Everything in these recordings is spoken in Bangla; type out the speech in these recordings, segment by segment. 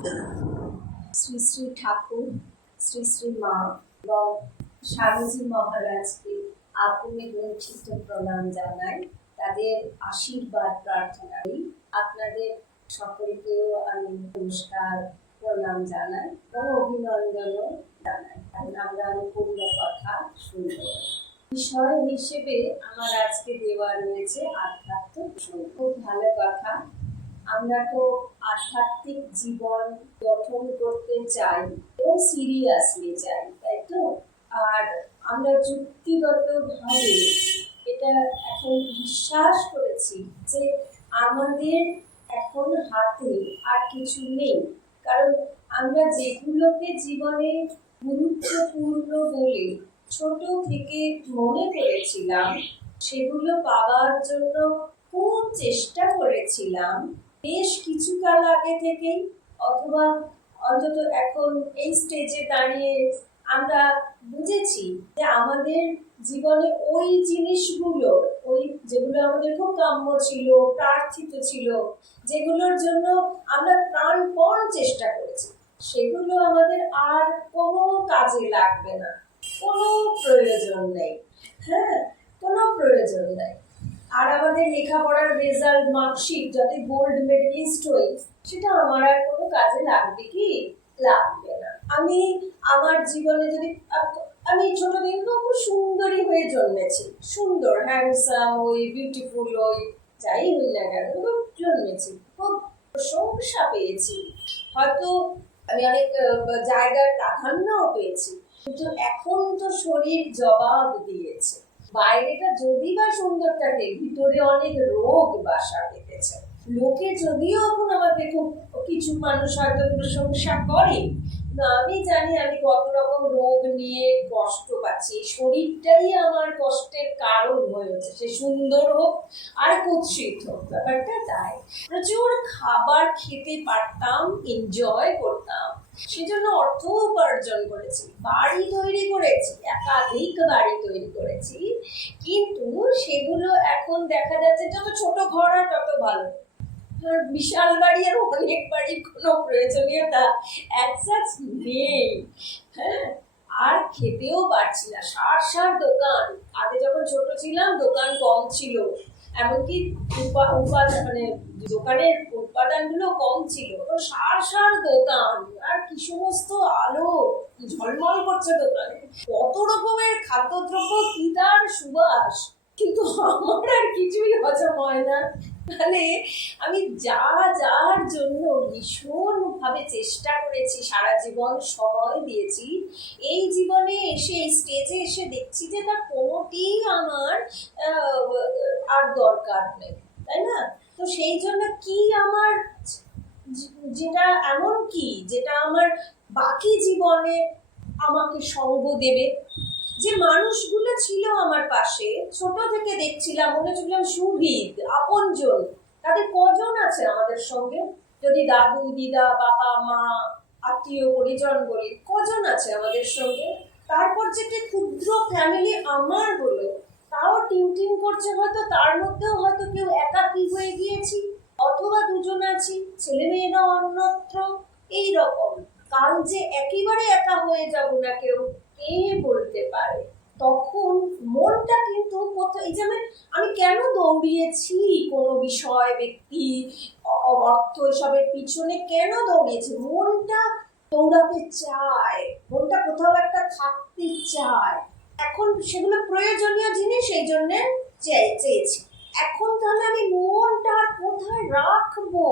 শ্রী শ্রী ঠাকুর, শ্রী শ্রী মা এবং স্বামীজি মহারাজকে আপনি গচ্ছিত প্রণাম জানাই। তাদের আশীর্বাদ প্রার্থনা করি। আপনাদের সকলকেও আমি নমস্কার প্রণাম জানাই এবং অভিনন্দনও জানাই, কারণ আমরা অনুপূর্ণ কথা শুনব। বিষয় হিসেবে আমার আজকে দেওয়া রয়েছে আধ্যাত্মিক। খুব ভালো কথা। আমরা তো আধ্যাত্মিক জীবন গঠন করতে চাই এবং সিরিয়াসলি চাই, তাই তো? আর আমরা যুক্তিগতভাবে এটা এখন বিশ্বাস করেছি যে আমাদের এখন হাতে আর কিছু নেই, কারণ আমরা যেগুলোকে জীবনে গুরুত্বপূর্ণ বলে ছোট থেকে মনে করেছিলাম, সেগুলো পাওয়ার জন্য খুব চেষ্টা করেছিলাম বেশ কিছুকাল আগে থেকেই, অথবা অন্তত এখন এই স্টেজে দাঁড়িয়ে আমরা বুঝেছি যে আমাদের জীবনে ওই জিনিসগুলো, ওই যেগুলো আমাদের খুব কাম্য ছিল, প্রার্থিত ছিল, যেগুলোর জন্য আমরা প্রাণপণ চেষ্টা করেছি, সেগুলো আমাদের আর কোনো কাজে লাগবে না, কোনো প্রয়োজন নেই। হ্যাঁ, কোনো প্রয়োজন নেই। আর আমাদের লেখাপড়ার রেজাল্ট, মার্কশিট, যাতে গোল্ড মেডেলিস্ট হই, সেটা আমার আর কোনো কাজে লাগবে কি? লাগবে না। আমি আমার জীবনে যদি আমি ছোট দিন খুব সুন্দরী হয়ে জন্মেছি, সুন্দর, হ্যান্ডসাম ওই, বিউটিফুল ওই, যাই হই না কেন, খুব জন্মেছি, খুব প্রশংসা পেয়েছি, হয়তো আমি অনেক জায়গার প্রাধান্যও পেয়েছি, কিন্তু এখন তো শরীর জবাব দিয়েছে। বাইরেটা যদি বা সুন্দর থাকে, ভিতরে অনেক রোগ বাসা বেঁধেছে। লোকে যদিও এখন আমাকে খুব কিছু মানুষ হয়তো প্রশংসা করে, কিন্তু আমি জানি আমি কত রকম রোগ নিয়ে কষ্ট পাচ্ছি। শরীরটাই আমার কষ্টের কারণ হয়েছে, সে সুন্দর হোক আর কুৎসিত হোক, ব্যাপারটা তাই। প্রচুর খাবার খেতে পারতাম, এনজয় করতাম, সেজন্য অর্থ উপার্জন করেছি, বাড়ি তৈরি করেছি, একাধিক বাড়ি তৈরি করেছি, কিন্তু সেগুলো এখন দেখা যাচ্ছে যত ছোট ঘর হয় তত ভালো। বিশাল বাড়ি আর অনেক বাড়ির কোনো প্রয়োজনীয়তা একসাথ নেই। হ্যাঁ, আর খেতেও পারছি না। সার দোকান, আগে যখন ছোট ছিলাম দোকান কম ছিল, এমনকি মানে দোকানের উপাদানগুলো কম ছিল, সার দোকান, আর কি সমস্ত আলো ঝলমল করছে দোকানে, কত রকমের খাদ্যদ্রব্য, কি তার সুবাস, কিন্তু আমার আর কিছুই হজম হয় না। মানে আমি যার জন্য ভীষণ ভাবে চেষ্টা করেছি, সারা জীবন সময় দিয়েছি, এই জীবনে এসে, এই স্টেজে এসে দেখছি যে তার কোনোটি আমার আর দরকার নেই, তাই না? তো সেই জন্য কি আমার, যেটা এমন কি যেটা আমার বাকি জীবনে আমাকে সঙ্গ দেবে, যে মানুষগুলো ছিল আমার পাশে, ছোট থেকে দেখছিলাম, মনে ছিলাম সুহৃদ, আপনজন, তাদের কজন আছে আমাদের সঙ্গে? যদি দাদু, দিদা, বাবা, মা, আত্মীয় পরিজন বলি, কজন আছে আমাদের সঙ্গে? তারপর যে একটা ক্ষুদ্র ফ্যামিলি আমার হলো, তাও টিম করছে, হয়তো তার মধ্যেও হয়তো কেউ একাকী হয়ে গিয়েছি, অথবা দুজন আছি, ছেলে মেয়েরা অন্যত্র, এইরকম। কাল যে একেবারে একা হয়ে যাব না কেউ, কে বলতে পারে? তখন মনটা কিন্তু কোথায়, এই যে আমি কেন দৌড়িয়েছি কোনো বিষয়, ব্যক্তি, অর্থ, এসবের পিছনে কেন দৌড়িয়েছি? মনটা দৌড়াতে চায়, মনটা কোথাও একটা থাকতে চায়। এখন সেগুলো প্রয়োজনীয় জিনিস, সেই জন্য চেয়েছি। এখন তাহলে আমি মনটা কোথায় রাখবো?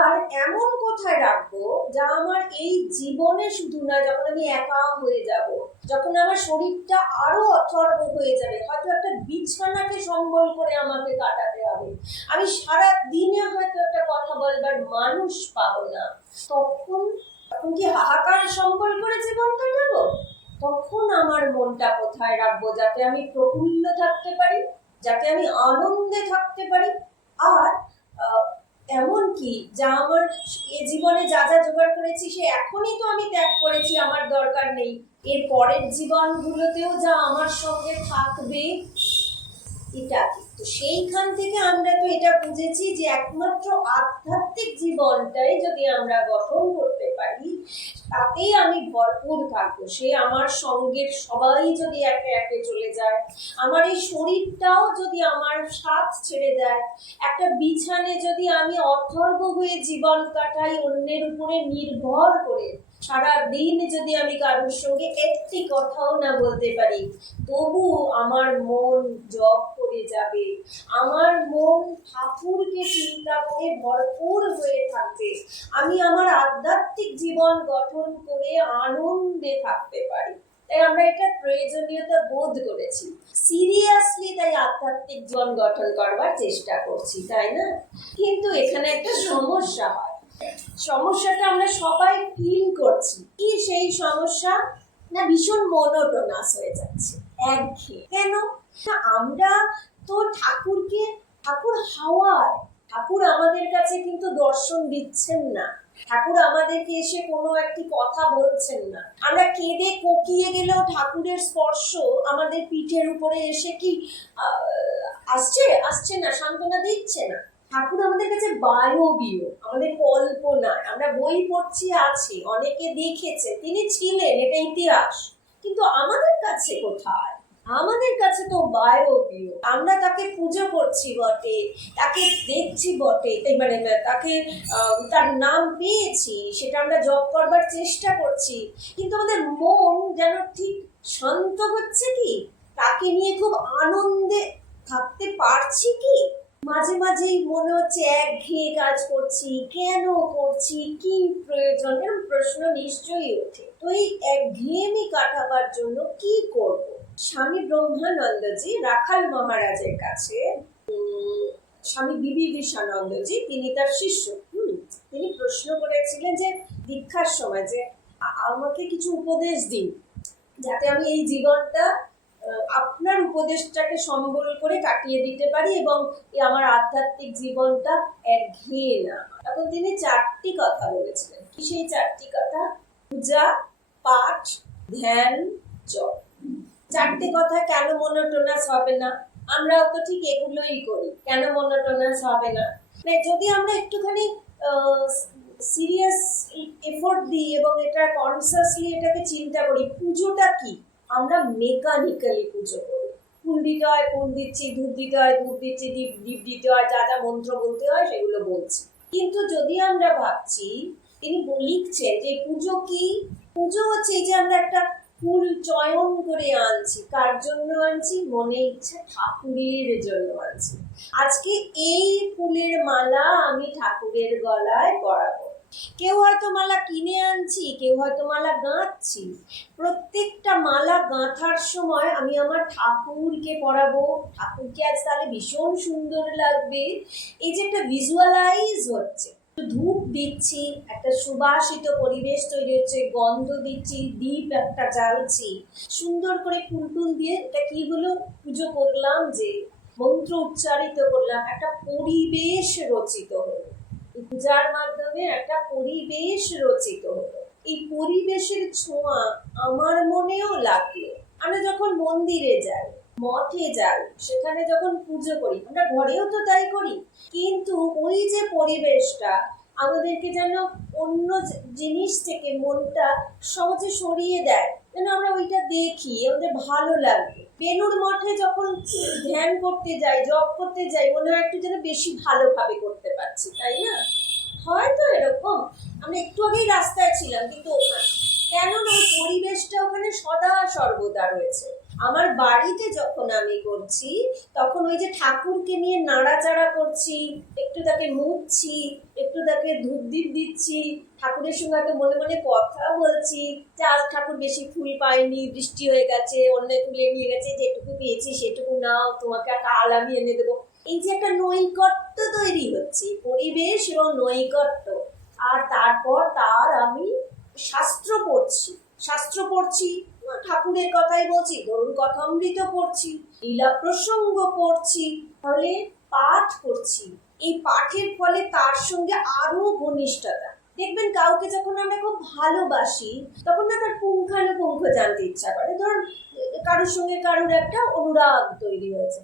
আর এমন কোথায় রাখবো যা আমার এই জীবনে শুধু না, যখন আমি একা হয়ে যাব, যখন আমার শরীরটা আরো অথর্ব হয়ে যাবে, হয়তো একটা বিছানাকে সম্বল করে আমাকে কাটাতে হবে, আমি সারা দিনে হয়তো একটা কথা বলবার মানুষ পাবো না, তখন কি হাহাকার সম্বল করে জীবন কাটাবো? তখন আমার মনটা কোথায় রাখবো, যাতে আমি প্রফুল্ল থাকতে পারি, যাতে আমি আনন্দে থাকতে পারি? আর এমন কি যা আমার এ জীবনে যা জোগাড় করেছি, সে এখনই তো আমি ত্যাগ করেছি, আমার দরকার নেই, এর পরের জীবনগুলোতেও যা আমার সঙ্গে থাকবে, এটা কি? তো তো সেইখান থেকে আমরা তো এটা বুঝেছি যে একমাত্র আধ্যাত্মিক জীবনটাই যদি আমরা গঠন করতে পারি, তাতেই আমি ভরপুর থাকবো। সে আমার সঙ্গের সবাই যদি একে একে চলে যায়, আমার এই শরীরটাও যদি আমার সাথ ছেড়ে দেয়, একটা বিছানে যদি আমি অথর্ব হয়ে জীবন কাটাই অন্যের উপরে নির্ভর করে, সারা দিন যদি আমি কারোর সঙ্গে একটি কথাও না বলতে পারি, তবু আমার মন জপ করে যাবে, আমার মন ঠাকুরকে চিন্তা করে ভরপুর হয়ে থাকবে, আমি আমার আধ্যাত্মিক জীবন গঠন করে আনন্দে থাকতে পারি। তাই আমরা এটা প্রয়োজনীয়তা বোধ করেছি, সিরিয়াসলি তাই আধ্যাত্মিক জীবন গঠন করবার চেষ্টা করছি, তাই না? কিন্তু এখানে একটা সমস্যা হয়। সমস্যাটা আমরা সবাই ফিল করছি। কি সেই সমস্যা? না, ভীষণ মনোটোনাস হয়ে যাচ্ছে, একঘেয়ে। কেন না, আমরা তো ঠাকুর হাওয়ায়, ঠাকুর আমাদের কাছে কিন্তু দর্শন দিচ্ছেন না, ঠাকুর আমাদেরকে এসে কোনো একটি কথা বলছেন না। আমরা কেঁদে কোকিয়ে গেলেও ঠাকুরের স্পর্শ আমাদের পিঠের উপরে এসে কি আসছে না, সান্ত্বনা দিচ্ছে না। ঠাকুর আমাদের কাছে বায়বীয়, আমাদের কল্পনায়। আমরা বই পড়ছি, আছে, অনেকে দেখেছে, তিনি ছিলেন, এটা ইতিহাস। কিন্তু আমাদের কাছে কোথায়? আমাদের কাছে তো বায়বীয়। আমরা তাকে পুজো করছি বটে, তাকে দেখছি বটে, মানে তাকে তার নাম পেয়েছি, সেটা আমরা জপ করবার চেষ্টা করছি, কিন্তু আমাদের মন যেন ঠিক শান্ত হচ্ছে কি, তাকে নিয়ে খুব আনন্দে থাকতে পারছি কি? মাঝে মাঝেই মনে হচ্ছে একঘেয়ে কাজ করছি, কেন করছি, কি প্রয়োজন, এরকম প্রশ্ন নিশ্চয়ই ওঠে। তো এই একঘেয়েমি কাটাবার জন্য কি করব? স্বামী ব্রহ্মানন্দজি রাখাল মহারাজের কাছে, স্বামী বিবিদিশানন্দজি, তিনি তার শিষ্য, তিনি প্রশ্ন করেছিলেন যে দীক্ষার সময় যে আমাকে কিছু উপদেশ দিন, যাতে আমি এই জীবনটা আপনার উপদেশটাকে সম্বল করে কাটিয়ে দিতে পারি এবং আমার আধ্যাত্মিক জীবনটা একঘেয়ে না। তখন তিনি 4টি কথা বলেছিলেন। কি সেই 4টি কথা? পূজা, পাঠ, ধ্যান, জপ। 4টে কথা কেন মনোটোনাস হবে না? আমরাও তো ঠিক এগুলোই করি, কেন মনোটোনাস হবে না? মানে যদি আমরা একটুখানি সিরিয়াস এফোর্ট দিই এবং এটা কনসিয়াসলি এটাকে চিন্তা করি, পুজোটা কি? আমরা মেকানিক্যালি পুজো করি, ফুল দিতে হয় ফুল দিচ্ছি, ধূপ দিতে হয় ধূপ দিচ্ছি, দীপ দিতে হয়, যা যা মন্ত্র বলতে হয় সেগুলো বলছি। কিন্তু যদি আমরা ভাবছি, তিনি লিখছেন যে পুজো কি? পুজো হচ্ছে এই যে আমরা একটা ফুল চয়ন করে আনছি। কার জন্য আনছি? মনে ইচ্ছা ঠাকুরের জন্য আনছি। আজকে এই ফুলের মালা আমি ঠাকুরের গলায় পরাবো। কেউ হয়তো মালা কিনে আনছি, কেউ হয়তো মালা গাঁথছি। প্রত্যেকটা মালা গাঁথার সময় আমি আমার ঠাকুরকে পরাবো, ঠাকুরকে আজ তাহলে ভীষণ সুন্দর লাগবে, এই যে একটা ভিজুয়ালাইজ হচ্ছে। ধূপ দিচ্ছি, একটা সুবাসিত পরিবেশ তৈরি হচ্ছে, গন্ধ দিচ্ছি, দীপ একটা জ্বালছি, সুন্দর করে ফুল টুল দিয়ে এটা কি হলো, পুজো করলাম, যে মন্ত্র উচ্চারিত করলাম, একটা পরিবেশ রচিত হলো। পূজার মাধ্যমে একটা পরিবেশ রচিত হলো। এই পরিবেশের ছোঁয়া আমার মনেও লাগলো। আমরা যখন মন্দিরে যাই, মঠে যাই, সেখানে যখন পুজো করি, আমরা ঘরেও তো তাই করি, কিন্তু ওই যে পরিবেশটা আমাদেরকে যেন অন্য জিনিস থেকে মনটা সহজে সরিয়ে দেয়, যেন আমরা ওইটা দেখি, আমাদের ভালো লাগে। বেলুড় মঠে যখন ধ্যান করতে যাই, জপ করতে যাই, মনে হয় একটু যেন বেশি ভালোভাবে করতে পারছি, তাই না? হয়তো এরকম। আমরা একটু আগেই রাস্তায় ছিলাম, কিন্তু কেননা পরিবেশটা ওখানে সদা সর্বদা রয়েছে। আমার বাড়িতে যখন আমি করছি, তখন ওই যে ঠাকুরকে নিয়ে নাড়াচাড়া করছি, একটু তাকে মুছছি, একটু তাকে ধূপ দীপ দিচ্ছি, ঠাকুরের সঙ্গে হয়তো মনে মনে কথা বলছি যে আজ ঠাকুর বেশি ফুল পাইনি, বৃষ্টি হয়ে গেছে, অন্য তুলে নিয়ে গেছে, যেটুকু পেয়েছি সেটুকু নাও, তোমাকে কাল আমি এনে দেবো। এই যে একটা নৈকট্য তৈরি হচ্ছে, পরিবেশ এবং নৈকট্য। আর তারপর আমি শাস্ত্র পড়ছি, ঠাকুরের কথাই বলছি, ধরুন কথামৃত পড়ছি, লীলা প্রসঙ্গ পড়ছি, ফলে পাঠ করছি। এই পাঠের ফলে তার সঙ্গে আরো ঘনিষ্ঠতা। দেখবেন কাউকে যখন আমরা খুব ভালোবাসি, তখন না তার পুঙ্খানুপুঙ্খ জানতে ইচ্ছা করে। ধরুন কারোর সঙ্গে কারোর একটা অনুরাগ তৈরি হয়েছে,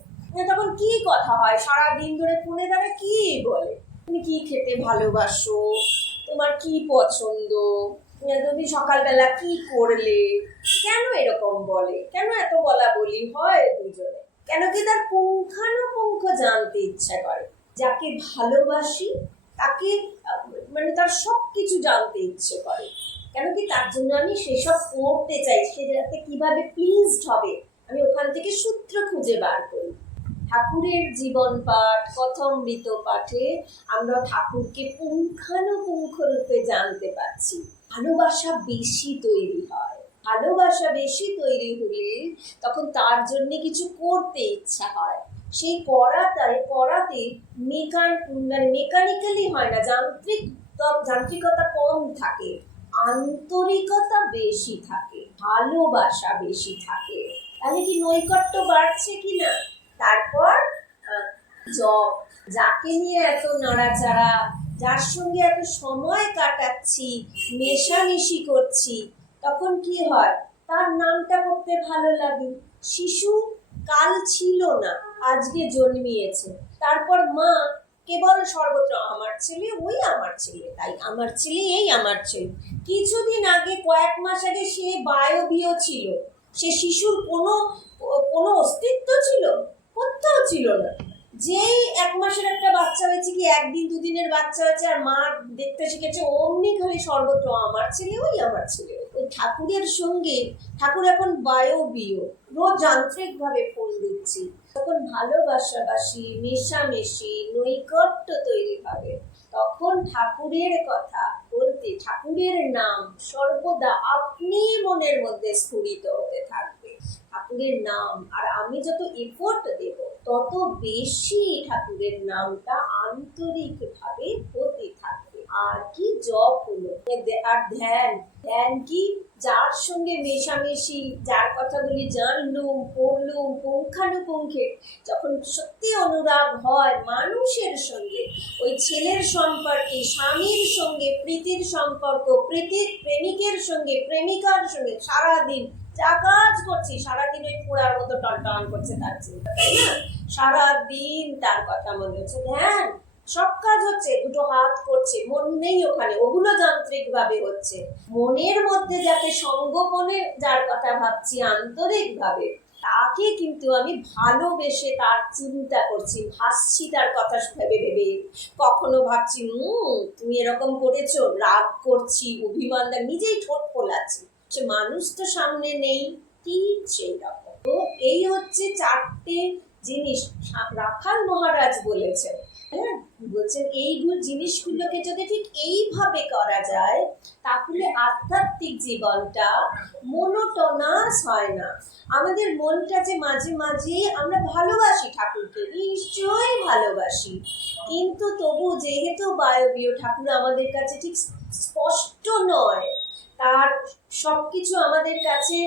তখন কি কথা হয়, সারাদিন ধরে ফোনে তারা কি বলে, তুমি কি খেতে ভালোবাসো, তোমার কি পছন্দ, তুমি সকালবেলা কি করলে, কেন এরকম বলে, কেন এত বলা বলি হয় দুজনে, কেন কি তার পুঙ্খানুপুঙ্খ জানতে ইচ্ছা করে। যাকে ভালোবাসি তাকে মানে তার সব কিছু জানতে ইচ্ছে করে, কেন কি তার জন্য আমি সেসব করতে চাই, সে যাতে কিভাবে প্লিজড হবে আমি ওখান থেকে সূত্র খুঁজে বার করি। ঠাকুরের জীবন পাঠ, কথামৃত পাঠে আমরা ঠাকুরকে পুঙ্খানুপুঙ্খ রূপে জানতে পারছি। ভালোবাসা বেশি তৈরি হয়, ভালোবাসা বেশি তৈরি হলে তখন তার জন্য কিছু করতে ইচ্ছা হয়। সেই করাতে মেকানিক্যালি হয় না, যান্ত্রিকতা কম থাকে, আন্তরিকতা বেশি থাকে, ভালোবাসা বেশি থাকে। তাহলে কি নৈকট্য বাড়ছে কিনা? তারপর যাকে নিয়ে এত নাড়াচাড়া, যার সঙ্গে এত সময় কাটাচ্ছি, মেশামেশি করছি, তখন কি হয়, তার নামটা করতে ভালো লাগে। শিশু কাল ছিল না, আজকে জন্মিয়েছে, তারপর মা কেবল সর্বত্র আমার ছেলে, ওই আমার ছেলে, তাই আমার ছেলে, এই আমার ছেলে। কিছুদিন আগে, কয়েক মাস আগে সে বায়বীয় ছিল, সে শিশুর কোনো অস্তিত্ব ছিল, কোথাও ছিল না। যেই 1 মাসের একটা বাচ্চা হয়েছে, কি 1 দিন 2 দিনের বাচ্চা হয়েছে, আর মা দেখতে শিখেছে, অমনি খালি সর্বত্র আমার ছেলে, ওই আমার ছেলে। ওই ঠাকুরের সঙ্গে, ঠাকুর এখন বায়বীয়, রোজ যান্ত্রিক ভাবে ফুল দিচ্ছি, তখন ভালোবাসাবাসি, মেশামেশি, নৈকট্য তৈরি হবে। তখন ঠাকুরের কথা বলতে, ঠাকুরের নাম সর্বদা আপনি মনের মধ্যে স্ফুরিত হতে থাকবে, ঠাকুরের নাম। আর আমি যত এফোর্ট দেব, তত বেশি ঠাকুরের নামটা আন্তরিক ভাবে হতে থাকবে। আর কি জপ হলো, আর ধ্যান কি, যার সঙ্গে মেশামেশি, যার কথাগুলি জানলুম, পড়লুম পুঙ্খানুপুঙ্খে, যখন সত্যি অনুরাগ হয় মানুষের সঙ্গে, ওই ছেলের সম্পর্কে, স্বামীর সঙ্গে প্রীতির সম্পর্ক, প্রেমিকের সঙ্গে, প্রেমিকার সঙ্গে, সারাদিন যা কাজ করছি, সারাদিন ওই পোড়ার মতো টনটন করছে তার চিন্তা, তাই না? সারাদিন তার কথা মনে হচ্ছে, ধ্যান সব কাজ হচ্ছে, দুটো হাত করছে, মন নেই ওখানে, ওগুলো যান্ত্রিক ভাবে হচ্ছে। মনের মধ্যে যাতে সঙ্গোপনে যার কথা ভাবছি আন্তরিক ভাবে, তাকে কিন্তু আমি ভালোবেসে তার চিন্তা করছি, ভাসছি তার কথা ভেবে ভেবে। কখনো ভাবছি তুমি এরকম করেছো, রাগ করছি, অভিমান, নিজেই ঠোঁট ফোলাচ্ছি, সে মানুষ তো সামনে নেই, ঠিক সেই রকম। তো এই হচ্ছে 4টে জিনিস রাখাল মহারাজ বলেছেন। হ্যাঁ, বলছেন এই জিনিসগুলোকে যদি ঠিক এইভাবে করা যায়, তাহলে আধ্যাত্মিক জীবনটা মোনোটোনাস হয় না। আমাদের মনটা যে মাঝে মাঝে, আমরা ভালোবাসি ঠাকুরকে, নিশ্চয়ই ভালোবাসি, কিন্তু তবু যেহেতু বায়বীয়, ঠাকুর আমাদের কাছে ঠিক স্পষ্ট নয়, তার সবকিছু আমাদের কাছে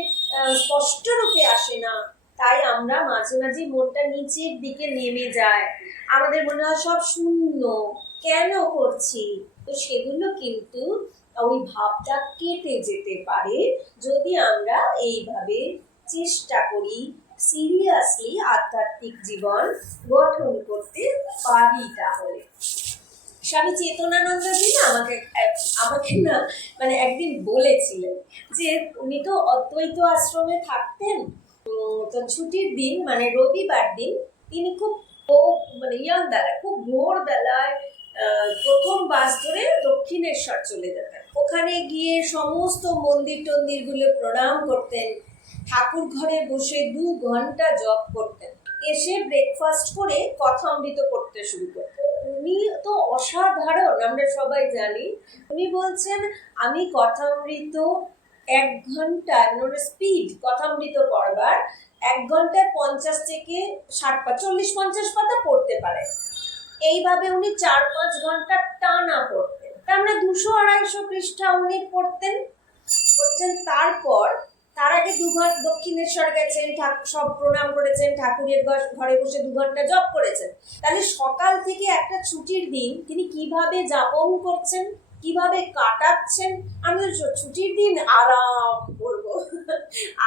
স্পষ্ট রূপে আসে না, তাই আমরা মাঝে মাঝে মনটা নিচের দিকে নেমে যায়, আমাদের মনে হয় সব শূন্য, কেন করছি। তো সেগুলো কিন্তু ওই ভাবটা কেটে যেতে পারে যদি আমরা এইভাবে চেষ্টা করি, সিরিয়াসলি আধ্যাত্মিক জীবন গঠন করতে পারি। তাহলে স্বামী চেতনানন্দজি না আমাকে না মানে একদিন বলেছিলেন যে উনি তো অদ্বৈত আশ্রমে থাকতেন, তো ছুটির দিন মানে রবিবার দিন তিনি খুব ইয়ং বেলায়, খুব ভোর বেলায় প্রথম বাস ধরে দক্ষিণেশ্বর চলে যেতেন। ওখানে গিয়ে সমস্ত মন্দির টন্দিরগুলো প্রণাম করতেন, ঠাকুর ঘরে বসে 2 ঘন্টা জপ করতেন, এসে ব্রেকফাস্ট করে কথামৃত করতে শুরু করতেন। উনি তো অসাধারণ, আমরা সবাই জানি। উনি বলছেন আমি কথামৃত 1 ঘন্টা স্পিড কথামৃত পড়বার 1 ঘন্টায় 50 থেকে 40-50 পাতা পড়তে পারে। এইভাবে উনি 4-5 ঘন্টা টানা পড়তেন, তার মানে 200-250 পৃষ্ঠা উনি পড়তেন। তারপর তার আগে 2 ঘন্টা দক্ষিণেশ্বর গেছেন, সব প্রণাম করেছেন, ঠাকুরের ঘরে বসে 2 ঘন্টা জপ করেছেন। তাহলে সকাল থেকে একটা ছুটির দিন তিনি কিভাবে যাপন করছেন, কিভাবে কাটাচ্ছেন। আমি ছুটির দিন আরাম করবো,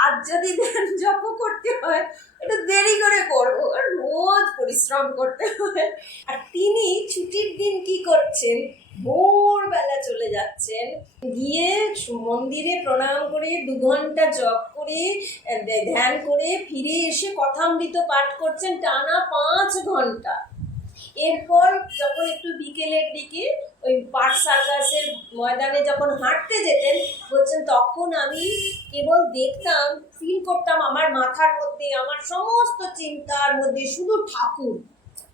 আর যদি ধ্যান জপ করতে হয় একটু দেরি করে করবো, আর রোজ পরিশ্রম করতে হয়। আর তিনি ছুটির দিন কি করছেন, ভোরবেলা চলে যাচ্ছেন, গিয়ে মন্দিরে প্রণাম করে 2 ঘন্টা জপ করে ধ্যান করে ফিরে এসে কথামৃত পাঠ করছেন টানা 5 ঘন্টা। এরপর যখন একটু বিকেলের দিকে ওই পার্ক সার্কাসের ময়দানে যখন হাঁটতে যেতেন, বলছেন তখন আমি কেবল দেখতাম, ফিল করতাম আমার মাথার মধ্যে, আমার সমস্ত চিন্তার মধ্যে শুধু ঠাকুর,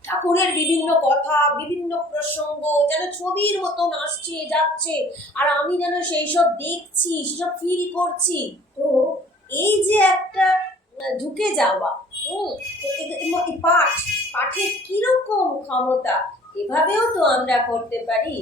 ঠাকুরের বিভিন্ন কথা, বিভিন্ন প্রসঙ্গ যেন ছবির মতন আসছে যাচ্ছে, আর আমি যেন সেই সব দেখছি, সেসব ফিল করছি। তো এই যে একটা ঢুকে যাওয়া, পাঠের কিরকম ক্ষমতা, এভাবেও তো আমরা করতে পারি।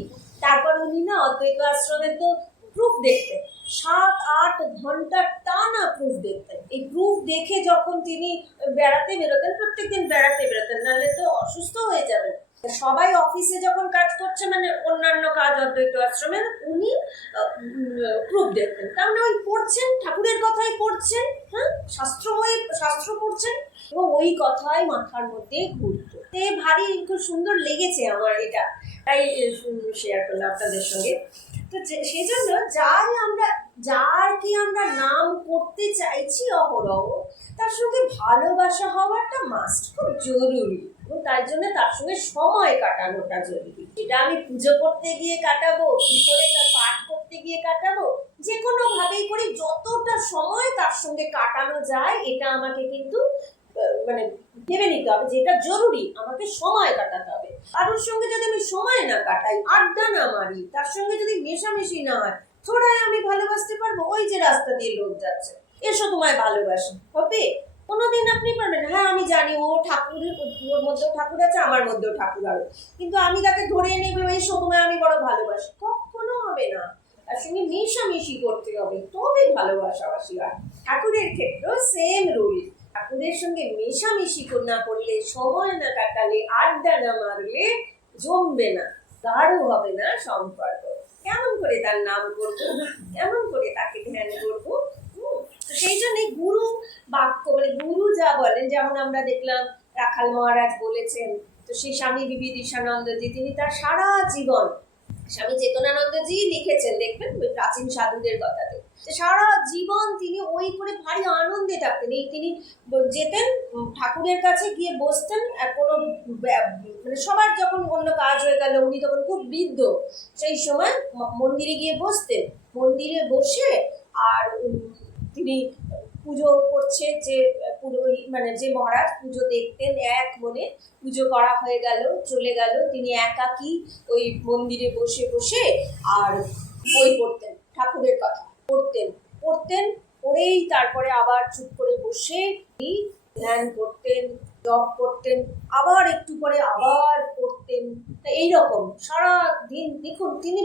তারপর উনি না অদ্বৈত আশ্রমে তো প্রুফ দেখতেন, 7-8 ঘন্টা টানা প্রুফ দেখতেন। এই প্রুফ দেখে যখন তিনি বেড়াতে বেরোতেন, প্রত্যেকদিন বেড়াতে বেরোতেন, নাহলে তো অসুস্থ হয়ে যাবেন। সবাই অফিসে যখন কাজ করছে, মানে অন্যান্য কাজ অদ্বৈত আশ্রমের, উনি প্রুফ দেখতেন। তার মানে ওই পড়ছেন, ঠাকুরের কথাই পড়ছেন, হ্যাঁ, শাস্ত্র পড়ছেন, এবং ওই কথাই মাথার মধ্যে ঘুরতো। ভারী খুব সুন্দর লেগেছে আমার এটা, তাই শেয়ার করলাম আপনাদের সঙ্গে। তো সেই জন্য যার কি আমরা নাম করতে চাইছি অহরহ, তার সঙ্গে ভালোবাসা হওয়াটা মাস্ট, খুব জরুরি। এবং তাই জন্য তার সঙ্গে সময় কাটানোটা জরুরি। যেটা আমি পুজো করতে গিয়ে কাটাবো, কি করে পাঠ করতে গিয়ে কাটাবো, যে কোনো ভাবেই করে যতটা সময় তার সঙ্গে কাটানো যায়, এটা আমাকে কিন্তু মানে ভেবে নিতে হবে, যেটা জরুরি আমাকে সময় কাটাতে হবে। কারোর সঙ্গে যদি আমি সময় না কাটাই, আড্ডা না মারি, তার সঙ্গে যদি মেশামেশি না হয়, থোড়াই আমি ভালোবাসতে পারবো? ওই যে রাস্তা দিয়ে লোক যাচ্ছে, এসো তোমায় ভালোবাসি, হবে? কোনোদিন আপনি পারবেন? হ্যাঁ আমি জানি ও ঠাকুরের, ওর মধ্যেও ঠাকুর আছে, আমার মধ্যেও ঠাকুর আছে, কিন্তু আমি তাকে ধরে এনে এসো তোমায় আমি বড় ভালোবাসি, কখনো হবে না। তার সঙ্গে মেশামেশি করতে হবে, তবে ভালোবাসাবাসি হয়। ঠাকুরের ক্ষেত্রেও সেম রুল। ঠাকুরের সঙ্গে মেশামেশি না করলে, সময় না কাটালে, আড্ডা না মারলে জমবে না, গাঢ় হবে না সম্পর্ক। কেমন করে তার নাম করবো, কেমন করে তাকে ধ্যান করবো? সেই জন্য গুরু বাক্য, মানে গুরু যা বলেন, যেমন আমরা দেখলাম রাখাল মহারাজ বলেছেন, তো সেই স্বামী বিবিদিশানন্দজি, তিনি তার সারা জীবন, স্বামী চেতনানন্দজি লিখেছেন, দেখবেন ওই প্রাচীন সাধুদের কথাতে, সারা জীবন তিনি ওই করে ভারী আনন্দে থাকতেন। এই তিনি যেতেন ঠাকুরের কাছে, গিয়ে বসতেন, আর কোনো মানে সবার যখন অন্য কাজ হয়ে গেল, উনি তখন খুব বৃদ্ধ, সেই সময় মন্দিরে গিয়ে বসতেন। মন্দিরে বসে আর তিনি পুজো করছে, যে মানে যে মহারাজ পুজো দেখতেন, এক মনে পুজো করা হয়ে গেল, চলে গেল, তিনি একাকী ওই মন্দিরে বসে বসে আর বই পড়তেন, ঠাকুরের কথা পড়তেন, পড়েই তারপরে আবার চুপ করে বসে ধ্যান করতেন, জপ করতেন, আবার একটু পরে আবার পড়তেন। এইরকম সারা দিন। দেখুন, তিনি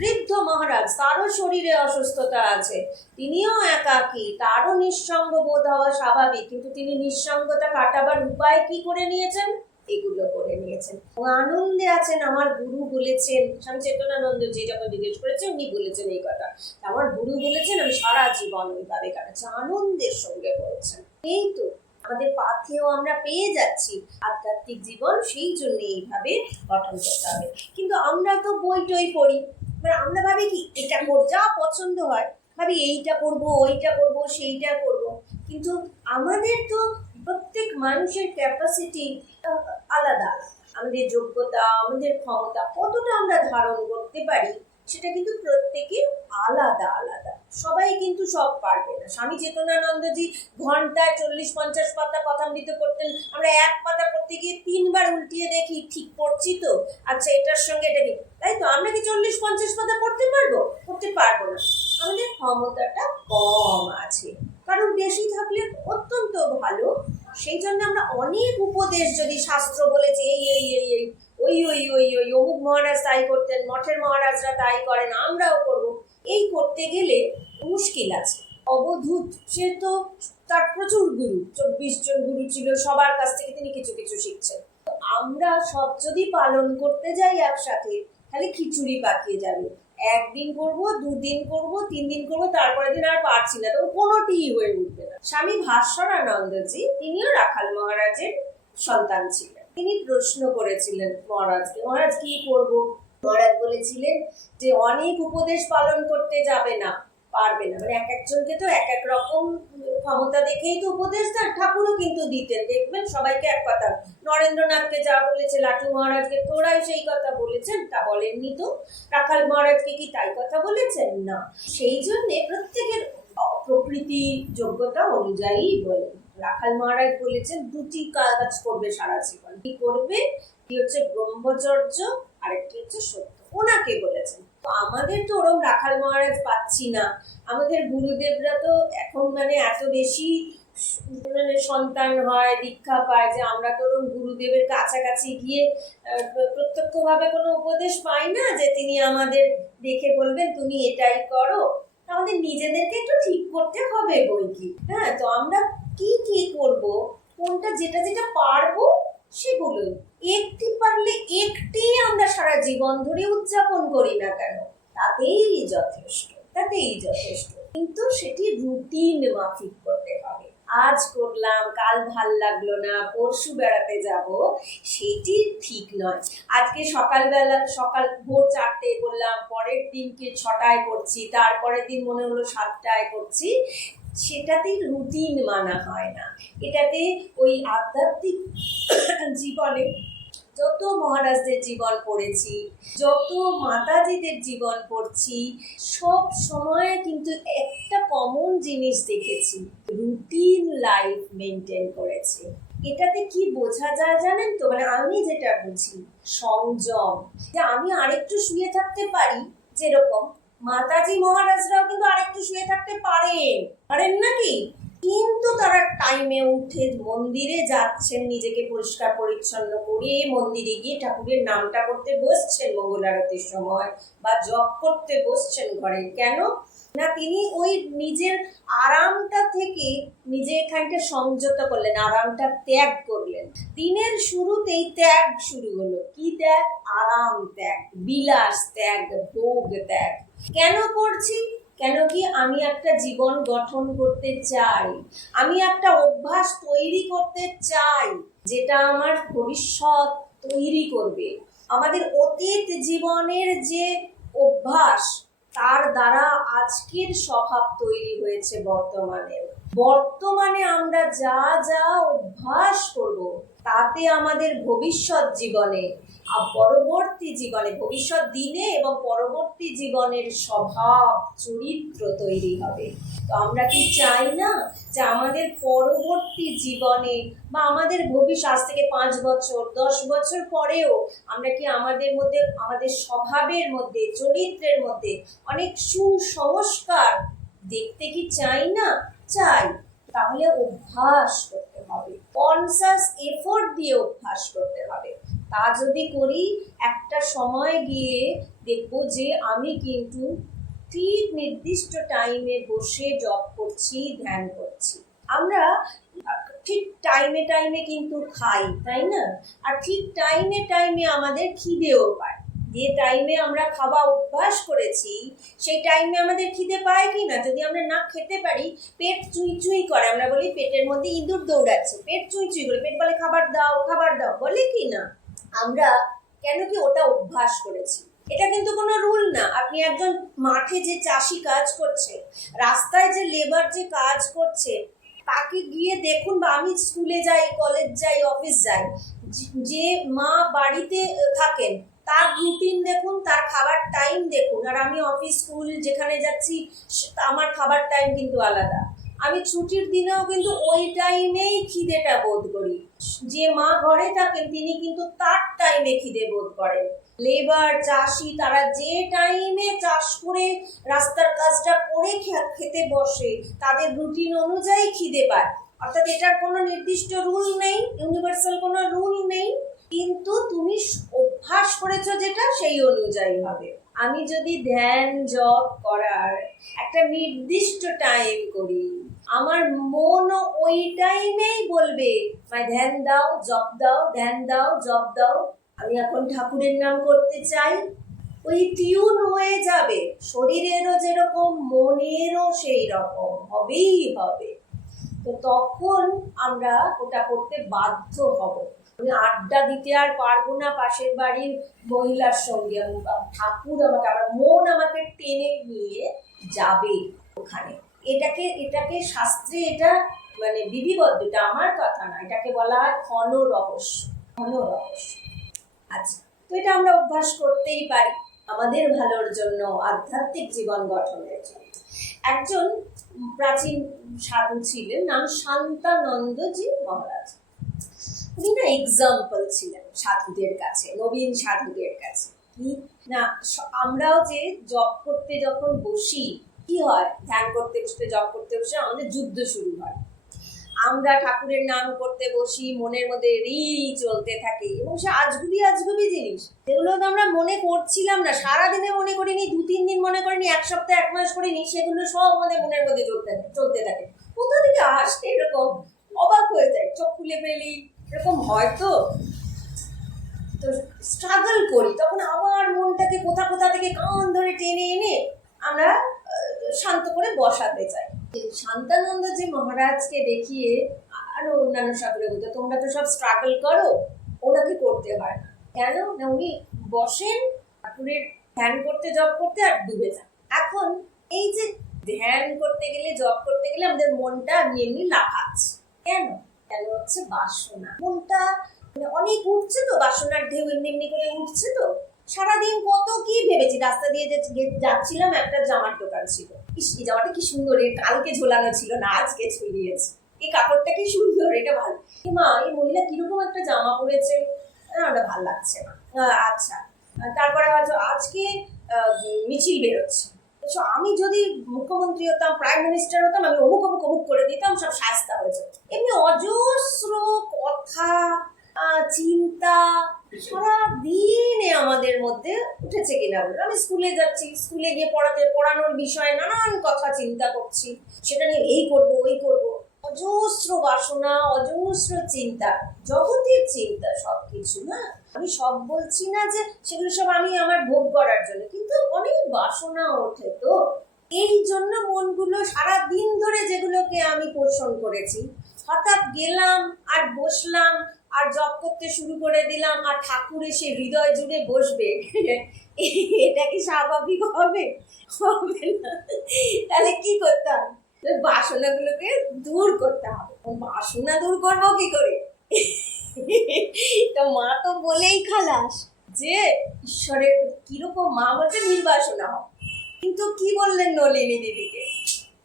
বৃদ্ধ মহারাজ, তারও শরীরে অসুস্থতা আছে, তিনিও একাকী, তারও নিঃসঙ্গ বোধ হওয়া স্বাভাবিক, কিন্তু তিনি নিঃসঙ্গতা কাটাবার উপায় কি করে নিয়েছেন? এগুলো করে নিয়েছেন, আনন্দে আছেন। আমার গুরু বলেছেন, স্বামী চেতনানন্দজি যখন জিজ্ঞেস করেছে, উনি বলেছেন এই কথা, আমার গুরু বলেছেন আমি সারা জীবন ওইভাবে কাটাচ্ছি, আনন্দের সঙ্গে বলছেন। এই তো আমাদের পাথেও আমরা পেয়ে যাচ্ছি আধ্যাত্মিক জীবন, সেই জন্য এইভাবে গঠন করতে হবে। কিন্তু আমরা তো বই টই পড়ি, আমরা ভাবি কি এটা যা পছন্দ হয়, ভাবি এইটা করবো, ওইটা করবো, সেইটা করবো, কিন্তু আমাদের তো প্রত্যেক মানুষের ক্যাপাসিটি আলাদা, আমাদের যোগ্যতা, আমাদের ক্ষমতা কতটা আমরা ধারণ করতে পারি, সেটা কিন্তু প্রত্যেকের আলাদা আলাদা। সবাই কিন্তু সব পারবে না। স্বামী চেতনানন্দজি ঘন্টায় 40-50 পাতা কথামৃত করতেন, আমরা এক পাতা পড়তে গিয়ে 3 বার উল্টিয়ে দেখি, ঠিক পড়ছি তো, আচ্ছা এটার সঙ্গে এটা দিই, তাই তো। আমরা কি 40-50 পাতা পড়তে পারবো? পড়তে পারবো না, আমাদের ক্ষমতাটা কম আছে। কারণ বেশি থাকলে অত্যন্ত ভালো। সেই জন্য আমরা অনেক উপদেশ, যদি শাস্ত্র বলেছে এই এই এই এই ওই ওই ওই ওই অমুক মহারাজ তাই করতেন, মঠের মহারাজরা তাই করেন, আমরাও করবো, এই করতে গেলে মুশকিল আছে। অবধূত, সে তো তার প্রচুর গুরু, 24 জন গুরু ছিল, সবার কাছ থেকে তিনি কিছু কিছু শিখছেন। আমরা সব যদি পালন করতে যাই একসাথে, তাহলে খিচুড়ি পাকিয়ে যাবে। একদিন করব, দুদিন করব, 3 দিন করব, তারপরের দিন আর পারছি না, তো কোনোটিই হয়ে উঠবে না। স্বামী ভাস্বরানন্দজি, তিনিও রাখাল মহারাজের সন্তান ছিলেন। তিনি প্রশ্ন করেছিলেন মহারাজকে, মহারাজ কি করব? মহারাজ বলেছিলেন যে অনেক উপদেশ পালন করতে যাবে না, পারবে না। মানে এক একজনকে তো এক এক রকম ক্ষমতা দেখেই তো উপদেশ দেন। ঠাকুরও কিন্তু দিতেন, দেখবেন সবাইকে এক কথা। নরেন্দ্রনাথকে যা বলেছে, লাটু মহারাজকে তোরাই সেই কথা বলেছেন, তা বলেননি তো। রাখাল মহারাজকে কি তাই কথা বলেছেন? না। সেই জন্যে প্রত্যেকের প্রকৃতি যোগ্যতা অনুযায়ী বলেন। রাখাল মহারাজ বলেছেন দুটি কাজ করবে সারা জীবন। কি করবে? কি হচ্ছে ব্রহ্মচর্য, আরেকটি হচ্ছে সত্য। ওনাকে বলেছেন। তো আমাদের তো ওরম রাখাল মহারাজ পাচ্ছি না। আমাদের গুরুদেবরা তো এখন মানে এত বেশি মানে সন্তান হয়, দীক্ষা পায়, যে আমরা তো ওরম গুরুদেবের কাছাকাছি গিয়ে প্রত্যক্ষভাবে কোনো উপদেশ পাই না যে তিনি আমাদের দেখে বলবেন তুমি এটাই করো। আমাদের নিজেদেরকে একটু ঠিক করতে হবে বই কি। হ্যাঁ, তো আমরা কি কি করব, কোনটা যেটা যেটা পারবো সেগুলোই। একটি পারলে একটি আমরা সারা জীবন ধরে উদযাপন করি না কেন, তাতেই যথেষ্ট, তাতেই যথেষ্ট। কিন্তু সেটি রুটিন মাফিক করতে হবে। আজ করলাম, কাল ভাল লাগলো না, পরশু বেড়াতে যাব, সেটি ঠিক নয়। আজকে সকালবেলা ভোর 4টে করলাম, পরের দিনকে 6টায় করছি, তারপরের দিন মনে হলো 7টায় করছি, সেটাতেই রুটিন মানা হয় না। এটাতে ওই আধ্যাত্মিক জীবনে যত মহারাজদের জীবন পড়েছি, যত মাতাজিদের জীবন পড়ছি, সব সময় কিন্তু একটা কমন জিনিস দেখেছি, রুটিন লাইফ মেনটেন করেছে। এটাতে কি বোঝা যায় জানেন তো? মানে আমি যেটা বুঝি, সংযম। যে আমি আরেকটু শুয়ে থাকতে পারি, যেরকম মাতাজি মহারাজরাও কিন্তু আরেকটু শুয়ে থাকতে পারেন নাকি? কিন্তু তারা টাইমে উঠে মন্দিরে যাচ্ছেন, নিজেকে পরিষ্কার পরিচ্ছন্ন করে মন্দিরে গিয়ে ঠাকুরের নামটা করতে বসছেন মঙ্গল আরতির সময়, বা জপ করতে বসছেন ঘরে। কেন না? তিনি ওই নিজের আরামটা থেকে নিজে এখানটা সংযত করলেন, আরামটা ত্যাগ করলেন। দিনের শুরুতেই ত্যাগ শুরু হলো। কি ত্যাগ? আরাম ত্যাগ, বিলাস ত্যাগ, ভোগ ত্যাগ। কেন করছি? কেন কি আমি একটা জীবন গঠন করতে চাই, আমি একটা অভ্যাস তৈরি করতে চাই, যেটা আমার ভবিষ্যৎ তৈরি করবে। আমাদের অতীত জীবনের যে অভ্যাস, তার দ্বারা আজকের স্বভাব তৈরি হয়েছে বর্তমানে আমরা যা যা অভ্যাস করব, তাতে আমাদের ভবিষ্যৎ জীবনে ভবিষ্যৎ দিনে এবং পরবর্তী জীবনের স্বভাব চরিত্র তৈরি হবে। তো আমরা কি চাই না যে আমাদের পরবর্তী জীবনে বা আমাদের ভবিষ্যৎ, আজ থেকে 5 বছর 10 বছর পরেও আমরা কি আমাদের মধ্যে, আমাদের স্বভাবের মধ্যে, চরিত্রের মধ্যে অনেক সুসংস্কার দেখতে কি চাই না? চাই। তাহলে অভ্যাস করতে হবে, কনসাস এফোর্ট দিয়ে অভ্যাস করতে হবে। তা যদি করি, একটা সময় গিয়ে দেখবো যে আমি কিন্তু ঠিক নির্দিষ্ট টাইমে বসে জপ করছি, ধ্যান করছি। আমরা ঠিক টাইমে কিন্তু খাই, তাই না? আর ঠিক টাইমে আমাদের খিদেও পায়। যে টাইমে আমরা খাওয়া অভ্যাস করেছি, সেই টাইমে আমাদের খিদে পায় কি না? যদি আমরা না খেতে পারি, পেট চুই চুই করে, আমরা বলি পেটের মধ্যে ইঁদুর দৌড়াচ্ছে, পেট চুই চুই করে, পেট বলে খাবার দাও খাবার দাও, বলে কি না? আমরা কেন কি ওটা অভ্যাস করেছি। এটা কিন্তু কোনো রুল না। আপনি একজন মাঠে যে চাষি কাজ করছে, রাস্তায় যে লেবার যে কাজ করছে, তাকে গিয়ে দেখুন, বা আমি স্কুলে যাই, কলেজ যাই, অফিস যাই, যে মা বাড়িতে থাকেন, তার রুটিন দেখুন, তার খাবার টাইম দেখুন। আর আমি অফিস স্কুল যেখানে যাচ্ছি, আমার খাবার টাইম কিন্তু আলাদা। আমি ছুটির দিনেও কিন্তু ওই টাইমেই খিদেটা বোধ করি। যে মা ঘরে থাকেন, তিনি কিন্তু তার টাইমে খিদে বোধ করেন। লেবার, চাষি, তারা যে টাইমে চাষ করে রাস্তার কাজটা করে খেতে বসে, তাদের রুটিন অনুযায়ী খিদে পায়। অর্থাৎ এটার কোনো নির্দিষ্ট রুল নেই, ইউনিভার্সাল কোনো রুল নেই, কিন্তু তুমি অভ্যাস করেছো যেটা, সেই অনুযায়ী হবে। আমি যদি ধ্যান জপ করার একটা নির্দিষ্ট টাইম করি, আমার মন ওই টাইমেই বলবে ধ্যান দাও জপ দাও, ধ্যান দাও জপ দাও। আমি এখন ঠাকুরের নাম করতে চাই, ওই টিউন হয়ে যাবে। শরীরেরও যেরকম মনেরও সেই রকম হবেই হবে। তো তখন আমরা ওটা করতে বাধ্য হব। আমি আড্ডা দিতে আর পারবো না পাশের বাড়ির মহিলার সঙ্গে। ঠাকুর আমাকে, আমার মন আমাকে টেনে নিয়ে যাবে ওখানে। এটাকে শাস্ত্রে এটা মানে বিধিবদ্ধ, এটা আমার কথা না, এটাকে বলা হয় ক্ষণ রহস্য। ক্ষণ রহস্য। আচ্ছা, তো এটা আমরা অভ্যাস করতেই পারি আমাদের ভালোর জন্য, আধ্যাত্মিক জীবন গঠনের জন্য। একজন প্রাচীন সাধু ছিলেন, নাম শান্তানন্দজি মহারাজ। উনি না এক্সাম্পল ছিলেন সাধুদের কাছে, নবীন সাধুদের কাছে। কি না, আমরাও যে জপ করতে যখন বসি কি হয়, ধ্যান করতে বসতে জপ করতে বসে আমাদের যুদ্ধ শুরু হয়। আমরা ঠাকুরের নাম করতে বসি, মনের মধ্যে চলতে থাকে, এবং সে আজগুবি জিনিস, যেগুলো তো আমরা মনে করছিলাম না, সারাদিনে মনে করিনি, 2-3 দিন মনে করিনি, এক সপ্তাহ 1 মাস করিনি, সেগুলো সব আমাদের মনের মধ্যে চলতে থাকে। কোথা থেকে আসছে এরকম, অবাক হয়ে যায়, চোখ খুলে ফেলি, এরকম হয়তো। তো স্ট্রাগল করি, তখন আবার মনটাকে কোথা থেকে কান ধরে টেনে এনে আমরা শান্ত করে বসাতে চাই। শান্তানন্দজি মহারাজকে দেখিয়ে আরো অন্যান্য সাধুরা বলতো, তোমরা তো সব স্ট্রাগল করো, ওনাকে করতে হয় না। কেন না, উনি বসেন ঠাকুরের ধ্যান করতে, জপ করতে, আর ডুবে যান। এখন এই যে ধ্যান করতে গেলে, জপ করতে গেলে আমাদের মনটা এমনি লাফাচ্ছে। কেন হচ্ছে বাসনা। মনটা অনেক উঠছে তো, বাসনার ঢেউ এমনি করে উঠছে তো। সারাদিন কত কি ভেবেছি। রাস্তা দিয়ে যাচ্ছিলাম, একটা জামার দোকান ছিল, এই জামাটা কি সুন্দর, কালকে ঝোলানো ছিল না, আজকে ঝুলিয়েছে, এই কাপড়টা কি সুন্দর, এটা ভালো। মা, এই মহিলা কিরকম একটা জামা পরেছে, ওটা ভালো লাগছে না। আচ্ছা, তারপরে হয়তো আজকে মিছিল বেরোচ্ছে, আমি যদি মুখ্যমন্ত্রী হতাম, প্রাইম মিনিস্টার হতাম, আমি অমুক করে দিতাম, সব শাস্তা হয়েছে। এমনি অজস্র কথা, চিন্তা সারাদিনে আমাদের মধ্যে উঠেছে কিনা বলে। আমি স্কুলে যাচ্ছি, স্কুলে গিয়ে পড়ানোর বিষয়ে নানান কথা চিন্তা করছি, সেটা নিয়ে এই করব ওই করব, অজস্র বাসনা, অজস্র চিন্তা, জগতের চিন্তা, সবকিছু। না, আমি সব বলছি না যে সেগুলো সব আমি আমার ভোগ করার জন্য, কিন্তু অনেক বাসনা ওঠে। তো এই জন্য মনগুলো সারাদিন ধরে যেগুলোকে আমি পোষণ করেছি, হঠাৎ গেলাম আর বসলাম আর জপ করতে শুরু করে দিলাম, আর ঠাকুর এসে হৃদয় জুড়ে বসবে, এটা কি স্বাভাবিক হবে? হবে না। তাহলে কি করতে হবে? বাসনাগুলোকে দূর করতে হবে। বাসনা দূর করবো কি করে? তো মা তো বলেই খালাস যে ঈশ্বরের কিরকম, মা বলছে নির্বাসনা হোক। কিন্তু কি বললেন নলিনী দিদিকে,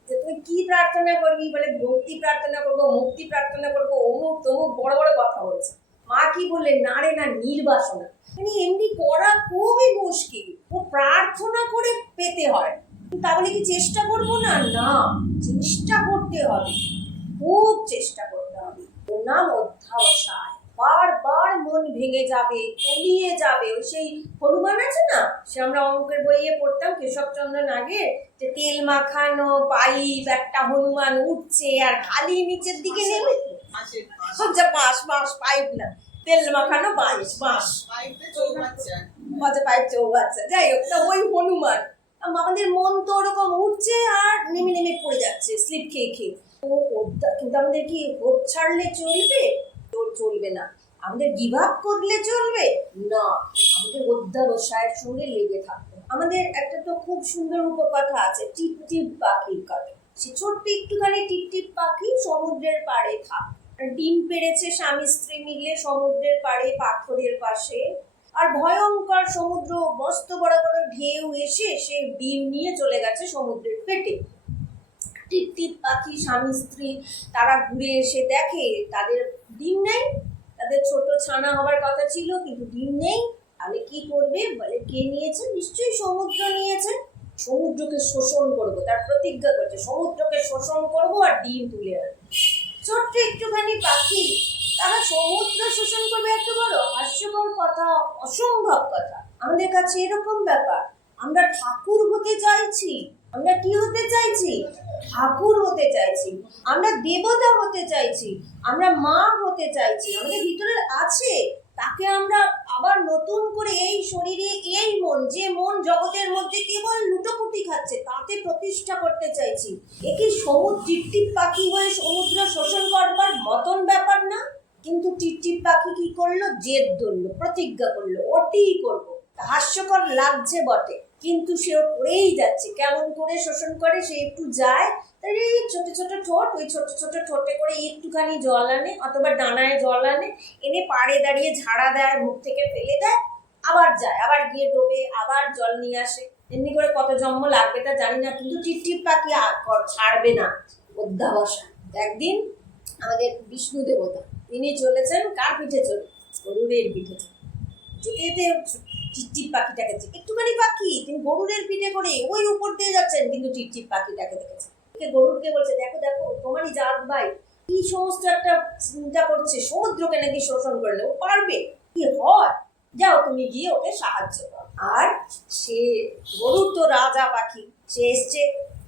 যে তুই কি প্রার্থনা করবি? বলে ভক্তি প্রার্থনা করবো, মুক্তি প্রার্থনা করবো, অমুক তমুক বড় বড় কথা বলছে। মা কি বললেন, না রে না, নির্বাসনা। মানে এমনি করা খুবই মুশকিল, ও প্রার্থনা করে পেতে হয়। তাহলে কি চেষ্টা করবো না? না, চেষ্টা করতে হবে, খুব চেষ্টা করতে হবে। ওর নাম অধ্যাবসায়। বারবার মন ভেঙে যাবে, তলিয়ে যাবে। ওই সেই হনুমান আছে না, সে আমরা অঙ্কের বইয়ে পড়তাম কেশবচন্দ্র নাগের, যে তেল মাখানো পাইপ, একটা হনুমান উঠছে আর খালি নিচের দিকে নেমে, আচ্ছা বাঁশ পাইপ না, তেল মাখানো বাঁশ পাইপ চৌবাচ্চা, যাই হোক, তা ওই হনুমান। আমাদের মন তো ওরকম উঠছে আর নেমে পড়ে যাচ্ছে স্লিপ খেয়ে। কিন্তু আমাদের কি হোপ ছাড়লে চলবে? চলবে না। আমাদের গিভ আপ করলে চলবে না, আমাদের অধ্যাবসায়ের সঙ্গে লেগে থাকবে। আমাদের একটা তো খুব সুন্দর উপকথা আছে, টিপ টিপ পাখির কথা। সে ছোট্ট একটুখানি টিপ টিপ পাখি সমুদ্রের পাড়ে থাকে, ডিম পেড়েছে স্বামী স্ত্রী মিলে সমুদ্রের পাড়ে পাথরের পাশে। আর ভয়ঙ্কর সমুদ্র, মস্ত বড় বড় ঢেউ এসে সে ডিম নিয়ে চলে গেছে সমুদ্রের পেটে। টিপ টিপ পাখি স্বামী স্ত্রী তারা ঘুরে এসে দেখে তাদের ডিম নেই, তাদের ছোট ছানা হবার কথা ছিল, কিন্তু ডিম নেই। তাহলে কি করবে? বলে কে নিয়েছে? নিশ্চয়ই সমুদ্র নিয়েছে। সমুদ্রকে শোষণ করবো, তার প্রতিজ্ঞা করছে, সমুদ্রকে শোষণ করবো আর ডিম তুলে আনবো। ছোট্ট একটুখানি পাখি, তারা সমুদ্র শোষণ করবে? এত বড় হাস্যকর কথা, অসম্ভব কথা। আমাদের কাছে এরকম ব্যাপার, আমরা ঠাকুর হতে চাইছি। আমরা কি হতে চাইছি? ঠাকুর হতে চাইছি, আমরা দেবতা হতে চাইছি, আমরা মা হতে চাইছি। আমাদের ভিতরে আছে, তাকে আমরা আবার নতুন করে এই শরীরে এই মন, যে মন জগতের মধ্যে কেবল লুটোপুটি খাচ্ছে, তাতে প্রতিষ্ঠা করতে চাইছি। একে টিপটিপ পাখি হয়ে সমুদ্র শোষণ করবার মতন ব্যাপার না। কিন্তু টিপটিপ পাখি কি করলো? জেদ ধরলো, প্রতিজ্ঞা করলো, ওটিই করবো। হাস্যকর লাগছে বটে, কিন্তু সে করেই যাচ্ছে। কেমন করে শোষণ করে? সে একটু যায়, তার এই ছোট ছোট ঠোঁট, ওই ছোট ছোট ঠোঁটে করে একটুখানি জল আনে, অথবা ডানায় জল আনে, এনে পাড়ে দাঁড়িয়ে ঝাড়া দেয়, মুখ থেকে ফেলে দেয়, আবার যায়, আবার গিয়ে ডোবে, আবার জল নিয়ে আসে। এমনি করে কত জন্ম লাগবে তা জানি না, কিন্তু টিপটিপ পাখি ছাড়বে না অধ্যাবসা। একদিন আমাদের বিষ্ণু দেবতা, তিনি চলেছেন কার পিঠে? চলে গরুরের পিঠে। যেতে যেতে টিপটিপ পাখিটাকে, একটুখানি পাখি, তিনি গরুরের পিঠে করে ওই উপর দিয়ে যাচ্ছেন, কিন্তু টিপটিপ পাখিটাকে দেখেছেন। গরুরকে বলছে, দেখো দেখো, তোমারই জাত ভাই কি সমস্ত একটা চিন্তা করছে, সমুদ্রকে নাকি শোষণ করলে ও পারবে, কি হয়, যাও তুমি গিয়ে ওকে সাহায্য করো। আর সে গরুর তো রাজা পাখি, সে এসছে,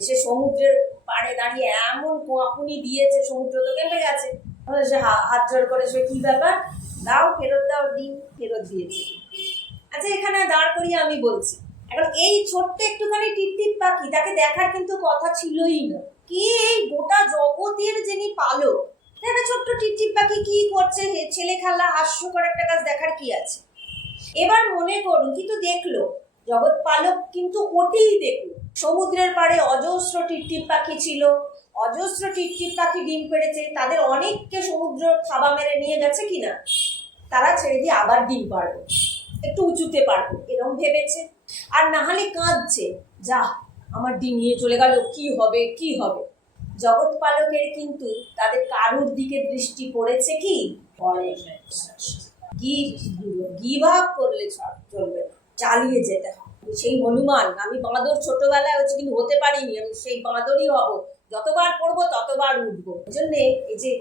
সে সমুদ্রের পাড়ে দাঁড়িয়ে এমন কোয়াকুনি দিয়েছে, সমুদ্র তো কেঁপে গেছে। সে হাত জোড় করে, সে কি ব্যাপার, দাও, ফেরত দাও, ডিম ফেরত দিয়েছে। আচ্ছা, এখানে দাঁড় করিয়ে আমি বলছি, এখন এই ছোট্ট একটুখানি টিপটিপ পাখি, তাকে দেখার কিন্তু কথা ছিলই না। কে এই গোটা জগতের যিনি পালক, একটা ছোট্ট টিপটিপ পাখি কি করছে? ছেলে খেলা হাস্যকর একটা কাজ, দেখার কি আছে? এবার মনে করুন, কিন্তু দেখলো জগৎ পালক, কিন্তু ওতেই দেখলো সমুদ্রের পাড়ে অজস্র টিপটিপ পাখি ছিল, অজস্র টিপটিপ পাখি ডিম পেড়েছে, তাদের অনেককে সমুদ্র থাবা মেরে নিয়ে গেছে কিনা, তারা ছেড়ে দিয়ে আবার ডিম পারবে, একটু উঁচুতে পারবে, এরকম ভেবেছে। আর না হলে কাঁদছে, যা আমার ডিম নিয়ে চলে গেল, কি হবে কি হবে। জগৎ পালকের কিন্তু তাদের কারুর দিকে দৃষ্টি পড়েছে কি? গিভ আপ করলে চলবে, চালিয়ে যেতে হবে। সেই হনুমান, আমি বাঁদর ছোটবেলায় হচ্ছে, কিন্তু হতে পারিনি, আমি সেই বাঁদরই হব, যতবার পড়বো ততবার উঠবো। ওই জন্য এই যে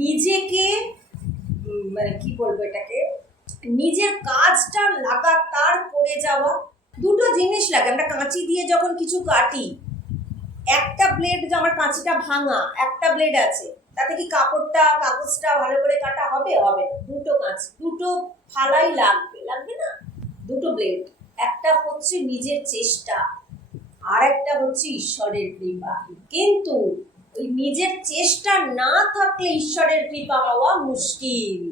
নিজেকে, মানে কি বলবো এটাকে, নিজের কাজটা লাগাতার করে যাওয়া। দুটো জিনিস লাগে, আমরা কাঁচি দিয়ে যখন কিছু কাটি, একটা ব্লেড, আমার কাঁচিটা ভাঙা, একটা ব্লেড আছে, তাতে কি কাগজটা ভালো করে কাটা হবে? হবে না। দুটো কাঁচি, দুটো ফালাই লাগবে না, দুটো ব্লেড। একটা হচ্ছে নিজের চেষ্টা, আর একটা হচ্ছে ঈশ্বরের কৃপা। কিন্তু ওই নিজের চেষ্টা না থাকলে ঈশ্বরের কৃপা পাওয়া মুশকিল।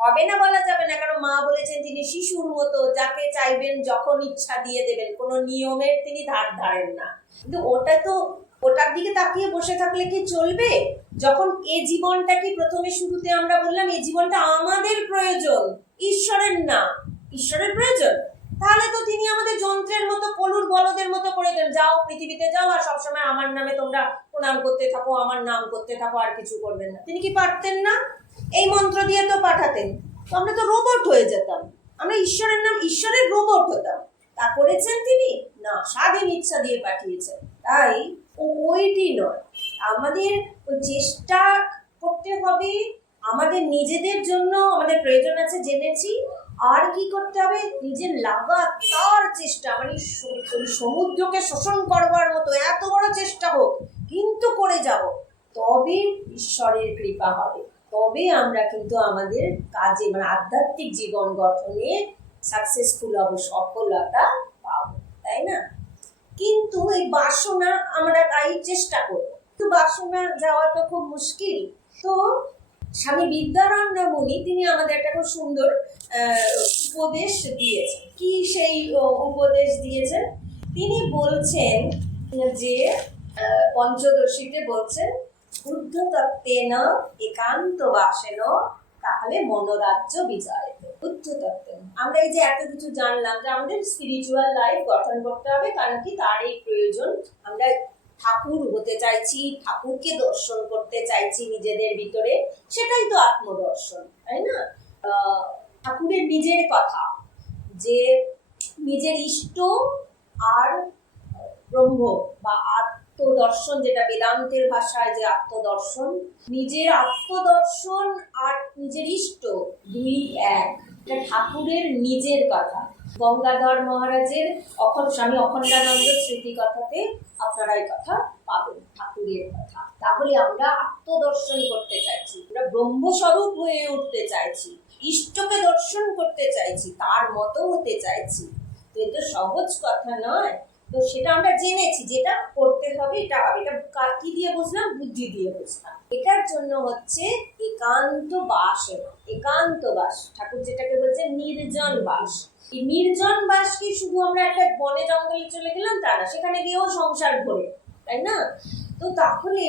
হবে না বলা যাবে না, কারণ মা বলেছেন তিনি শিশুর মতো, যাকে চাইবেন যখন ইচ্ছা দিয়ে দেবেন, কোনো নিয়মের তিনি ধার ধারেন না। কিন্তু ওটার দিকে তাকিয়ে বসে থাকলে কি চলবে? যখন এই জীবনটাকে প্রথমে শুরুতে আমরা বললাম, এই জীবনটা আমাদের প্রয়োজন, ঈশ্বরের না। ঈশ্বরের প্রয়োজন, তাহলে তো তিনি আমাদের যন্ত্রের মতো, পলুর বলদের মতো করে দেন, যাও পৃথিবীতে যাও, আর সবসময় আমার নামে তোমরা প্রণাম করতে থাকো, আমার নাম করতে থাকো, আর কিছু করবেন না। তিনি কি পারতেন না? এই মন্ত্র দিয়ে তো পাঠাতেন, তো আমরা তো রোবট হয়ে যেতাম, আমরা ঈশ্বরের নাম, ঈশ্বরের রোবট হতাম। তা করেছেন তিনি না, স্বাধীন ইচ্ছা দিয়ে পাঠিয়েছেন। তাই ওইটি নয়, আমাদের চেষ্টা করতে হবে, আমাদের নিজেদের জন্য আমাদের প্রয়োজন আছে জেনেছি। আর কি করতে হবে? নিজের লাগাতার চেষ্টা, মানে সমুদ্রকে শোষণ করবার মতো এত বড় চেষ্টা হোক, কিন্তু করে যাব, তবে ঈশ্বরের কৃপা হবে, তবে আমরা কিন্তু আমাদের কাজে, মানে আধ্যাত্মিক জীবন গঠনে সাকসেসফুল হব, সফলতা পাবো, তাই না? কিন্তু এই বাসনা, আমরা তাই চেষ্টা করবো, কিন্তু বাসনা যাওয়া তো খুব মুশকিল। তো স্বামী বিদ্যারণ্য মুনি, তিনি আমাদের একটা খুব সুন্দর উপদেশ দিয়েছেন। কি সেই উপদেশ দিয়েছেন? তিনি বলছেন যে পঞ্চদশীতে বলছেন, বুদ্ধ তত্ত্বেন একান্ত বাসেন তাহলে মনোরাজ্য বিজয়। বুদ্ধ তত্ত্ব, আমরা এই যে এত কিছু জানলাম যে আমাদের স্পিরিচুয়াল লাইফ গঠন করতে হবে, কারণ কি তার এই প্রয়োজন। আমরা ঠাকুর হতে চাইছি, ঠাকুরকে দর্শন করতে চাইছি নিজেদের ভিতরে, সেটাই তো আত্মদর্শন, তাই না? ঠাকুরের নিজের কথা, যে নিজের ইষ্ট আর ব্রহ্ম বা আত্মদর্শন, যেটা বেদান্তের ভাষায় যে আত্মদর্শন, নিজের আত্মদর্শন আর নিজের ইষ্ট দুই এক, এটা ঠাকুরের নিজের কথা। গঙ্গাধর মহারাজের স্বামী অখণ্ডানন্দ স্মৃতি কথাতে আপনারা এই কথা পাবেন, ঠাকুরের কথা। তাহলে আমরা আত্মদর্শন করতে চাইছি, আমরা ব্রহ্মস্বরূপ হয়ে উঠতে চাইছি, ইষ্টকে দর্শন করতে চাইছি, তার মতো হতে চাইছি। তো এটা সহজ কথা নয়। তো সেটা আমরা জেনেছি, যেটা করতে হবে এটা হবে। এটা কি দিয়ে বুঝলাম? বুদ্ধি দিয়ে বুঝলাম। এটার জন্য হচ্ছে একান্ত বাস। একান্ত বাস, ঠাকুর যেটাকে বলছে নির্জন বাস। এই নির্জন বাস কি শুধু আমরা একটা বনে জঙ্গলে চলে গেলাম তা না, সেখানে গিয়েও সংসার ঘোরে, তাই না? তো তাহলে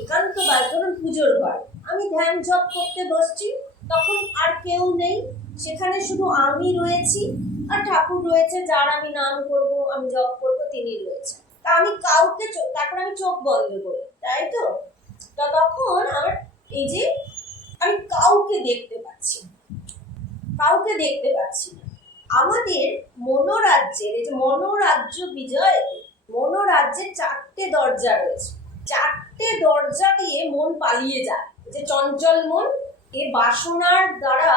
একান্ত বাস, ধরুন পুজোর ঘর, আমি ধ্যান জপ করতে বসছি, তখন আর কেউ নেই, সেখানে শুধু আমি রয়েছি আর ঠাকুর রয়েছে, যার আমি নাম করব, আমি জপ করব, তিনি রয়েছে। তা আমি কাউকে তারপর আমি চোখ বন্ধ করি, তাই তো? তা তখন আমার এই যে আমি কাউকে দেখতে পাচ্ছি না, কাউকে দেখতে পাচ্ছি না। আমাদের মনোরাজ্যের, এই যে মনোরাজ্য বিজয়, মনোরাজ্যের 4টে দরজা রয়েছে। 4টে দরজা দিয়ে মন পালিয়ে যায়। যে চঞ্চল মন এই বাসনার দ্বারা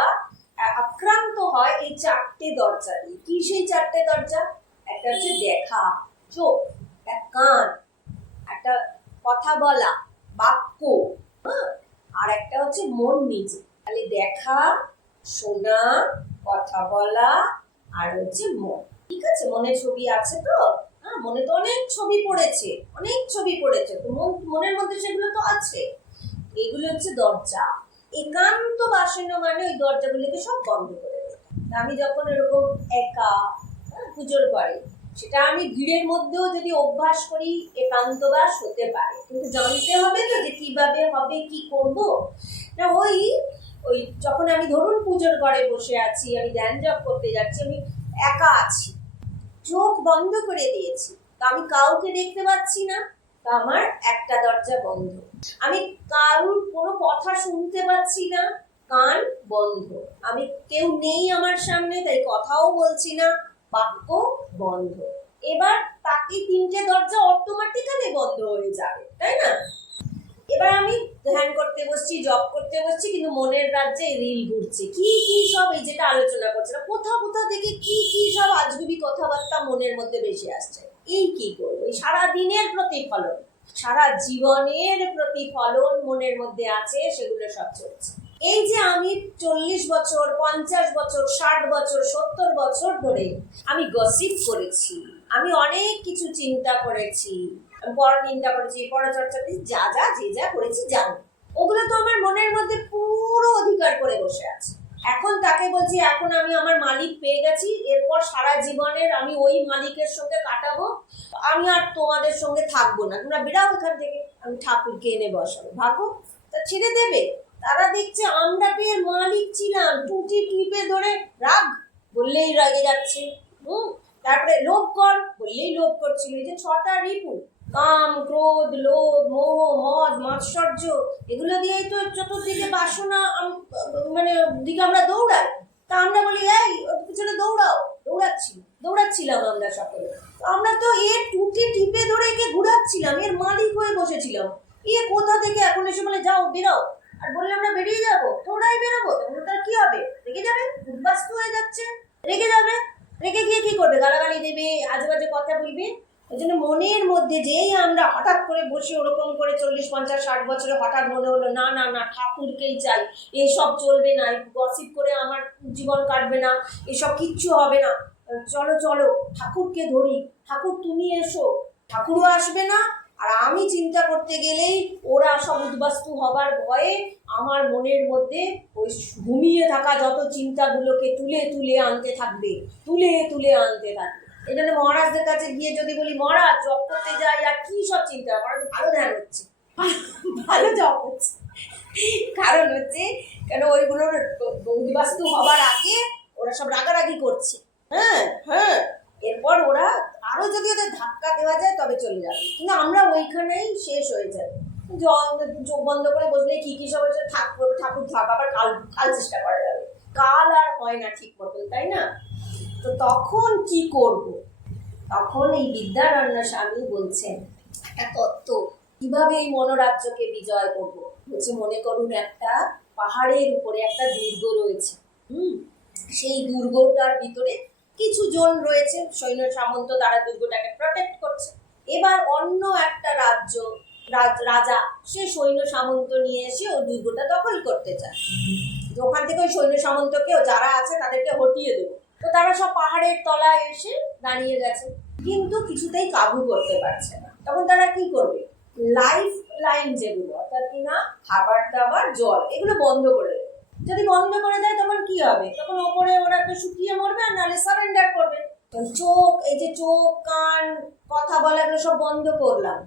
আক্রান্ত হয় এই 4টে দরজা দিয়ে। কি সেই 4টে দরজা? একটা হচ্ছে দেখা, চোখ, একটা কান, একটা কথা বলা, বাক্য, আর একটা হচ্ছে মন নিজে। তাহলে দেখা, শোনা, কথা বলা, আর হচ্ছে মন। ঠিক আছে, মনে ছবি আছে তো? হ্যাঁ, মনে তো অনেক ছবি পড়েছে, অনেক ছবি পড়েছে, তো মনের মধ্যে সেগুলো তো আছে। এগুলো হচ্ছে দরজা। একান্ত বাসনা মানে ওই দরজাগুলোকে সব বন্ধ করে দেয়। আমি যখন এরকম একা পুজোর ঘরে, সেটা আমি ভিড়ের মধ্যেও যদি অভ্যাস করি একান্তবাস হতে পারে, কিন্তু জানতে হবে তো যে কিভাবে হবে, কি করব না। ওই ওই যখন আমি ধরুন পুজোর ঘরে বসে আছি, আমি ধ্যান জপ করতে যাচ্ছি, আমি একা আছি, চোখ বন্ধ করে দিয়েছি, তা আমি কাউকে দেখতে পাচ্ছি না, তা আমার একটা দরজা বন্ধ। আমি কারুর কোনো কথা শুনতে পাচ্ছি না, কান বন্ধ। আমি কেউ নেই আমার সামনে, তাই কথাও বলছি না, বাক্য বন্ধ। এবার তাকে 3টে দরজা অটোমেটিক্যালি বন্ধ হয়ে যাবে, তাই না? এবার আমি ধ্যান করতে বসছি, জব করতে বসছি, কিন্তু মনের রাজ্যে রিল ঘুরছে, কি কি সব, এই যেটা আলোচনা করছে না, কোথাও কোথাও থেকে কি কি সব আজগুবি কথাবার্তা মনের মধ্যে বেশি আসছে। এই কি করবো? এই সারা দিনের প্রতিফলন, সারা জীবনের প্রতিফলন মনের মধ্যে আছে, সেগুলো সব চলছে। এই যে আমি 40 বছর, 50 বছর, 60 বছর, 70 বছর ধরে আমি গসিপ করেছি, আমি অনেক কিছু চিন্তা করেছি, পরনিন্দা করেছি, পরচর্চা করেছি, যা যা যে যা করেছি জানো, ওগুলো তো আমার মনের মধ্যে পুরো অধিকার করে বসে আছে। এখন তাকে বলছি, এখন আমি আমার মালিক পেয়ে গেছি, এরপর সারা জীবনের আমি ওই মালিকের সঙ্গে কাটাবো, আমি আর তোমাদের সঙ্গে থাকবো না, তোমরা বেরাও এখান থেকে, আমি ঠাকুরকে এনে বসাবো। ভাবো, তা ছেড়ে দেবে? তারা দেখছে আমরা তো এর মালিক ছিলাম, টুটি টিপে ধরে রাগ বললেই রাগে যাচ্ছে, তারপরে লোভ কর বললেই লোভ করছিল। এই যে 6টা রিপু, কাম, ক্রোধ, লোভ, মোহ, মদ, মাৎসর্য, এগুলো দিয়েই তো চতুর্দিকে বাসনা মানে দিকে আমরা দৌড়াই। তা আমরা বলি, এই ওর পিছনে দৌড়াও, দৌড়াচ্ছিলাম আমরা সকলে। আমরা তো এর টুটি টিপে ধরে একে ঘুরাচ্ছিলাম, এর মালিক হয়ে বসেছিলাম। এ কোথা থেকে এখন এসে বলে যাও বেরাও, আর বললে আমরা বেরিয়ে যাবো, তোমরাই বেরোবো, তার কি হবে? রেগে যাবে, উদ্বাস্তু হয়ে যাচ্ছে, রেগে যাবে, রেগে গিয়ে কি করবে? গালাগালি দেবে, আজেবাজে কথা বলবে। ওই জন্য মনের মধ্যে যেই আমরা হঠাৎ করে বসে ওরকম করে 40, 50, 60 বছরে হঠাৎ মনে হলো না না না ঠাকুরকেই চাই, এইসব চলবে না, গসিপ করে আমার জীবন কাটবে না, এসব কিচ্ছু হবে না, চলো চলো ঠাকুরকে ধরি, ঠাকুর তুমি এসো, ঠাকুরও আসবে না, আর আমি চিন্তা করতে গেলেই ওরা সব উদ্বাস্তু হবার ভয়ে আমার মনের মধ্যে ওই ঘুমিয়ে থাকা যত চিন্তাগুলোকে তুলে তুলে আনতে থাকবে, তুলে তুলে আনতে থাকবে। এই জন্য মহারাজদের কাছে গিয়ে যদি বলি, মহারাজ জব করতে যাই, আর কি সব চিন্তা, মহারাজ ভালো ধ্যান হচ্ছে, ভালো জব হচ্ছে। কারণ হচ্ছে কেন, ওইগুলোর উদ্বাস্তু হবার আগে ওরা সব রাগারাগি করছে। হ্যাঁ হ্যাঁ, এরপর ওরা আরো যদি ওদের ধাক্কা দেওয়া যায় তবে চলে যাবে, কিন্তু আমরা ওইখানেই শেষ হয়ে যাবে। চোখ বন্ধ করে বসলে কি কি সব ঠাকুর ঠাকুর থাক, আবার কাল কাল চেষ্টা করা যাবে, কাল আর হয় না ঠিক মতন, তাই না? তো তখন কি করব? তখন এই বিদ্যারণ্য স্বামী বলছেন একটা তত্ত্ব, কিভাবে এই মনোরাজ্যকে বিজয় করব। বলছে, মনে করুন একটা পাহাড়ের উপরে একটা দুর্গ রয়েছে, সেই দুর্গটার ভিতরে কিছু জন রয়েছে, সৈন্য সামন্ত, তারা দুর্গটাকে প্রোটেক্ট করছে। এবার অন্য একটা রাজা সে সৈন্য সামন্ত নিয়ে এসে ওই দুর্গটা দখল করতে চায়। যে ওখান থেকে ওই সৈন্য সামন্তকেও যারা আছে তাদেরকে হটিয়ে দেবো। তো তারা সব পাহাড়ের তলায় এসে দাঁড়িয়ে গেছে, কিন্তু কিছুতেই কাবু করতে পারছে না। তখন তারা কি করবে? লাইফ লাইন যেগুলো, অর্থাৎ কিনা খাবার দাবার জল, এগুলো বন্ধ করে দেবে। যদি বন্ধ করে দেয় তখন কি হবে? তখন ওপরে ওরা তো শুকিয়ে মরবে, আর নাহলে সারেন্ডার করবে। তো চোখ, এই যে চোখ কান কথা বলা, এগুলো সব বন্ধ করলাম।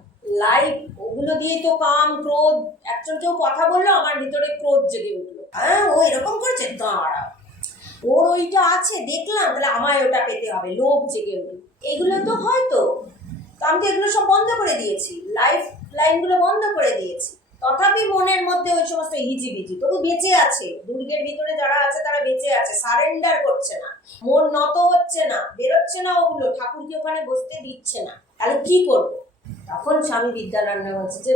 লাইফ ওগুলো দিয়েই তো কাম ক্রোধ, একজন কেউ কথা বললো আমার ভিতরে ক্রোধ জেগে উঠলো, হ্যাঁ ও এরকম করেছে, দাঁড়া ওর ওইটা আছে দেখলাম, তাহলে আমায় ওটা পেতে হবে, লোভ জেগে উঠলো। এগুলো তো হয়তো, তো আমি তো এগুলো সব বন্ধ করে দিয়েছি, লাইফ লাইনগুলো বন্ধ করে দিয়েছি। তথাপি মনের মধ্যে ওই সমস্ত হিজিবিজি তবু বেঁচে আছে। দুর্গের ভিতরে যারা আছে তারা বেঁচে আছে, সারেন্ডার করছে না, মন নত হচ্ছে না, বেরোচ্ছে না, ওগুলো ঠাকুরকে ওখানে বসতে দিচ্ছে না। তাহলে কি করবো? তখন স্বামী বিদ্যানন্দ বলছে যে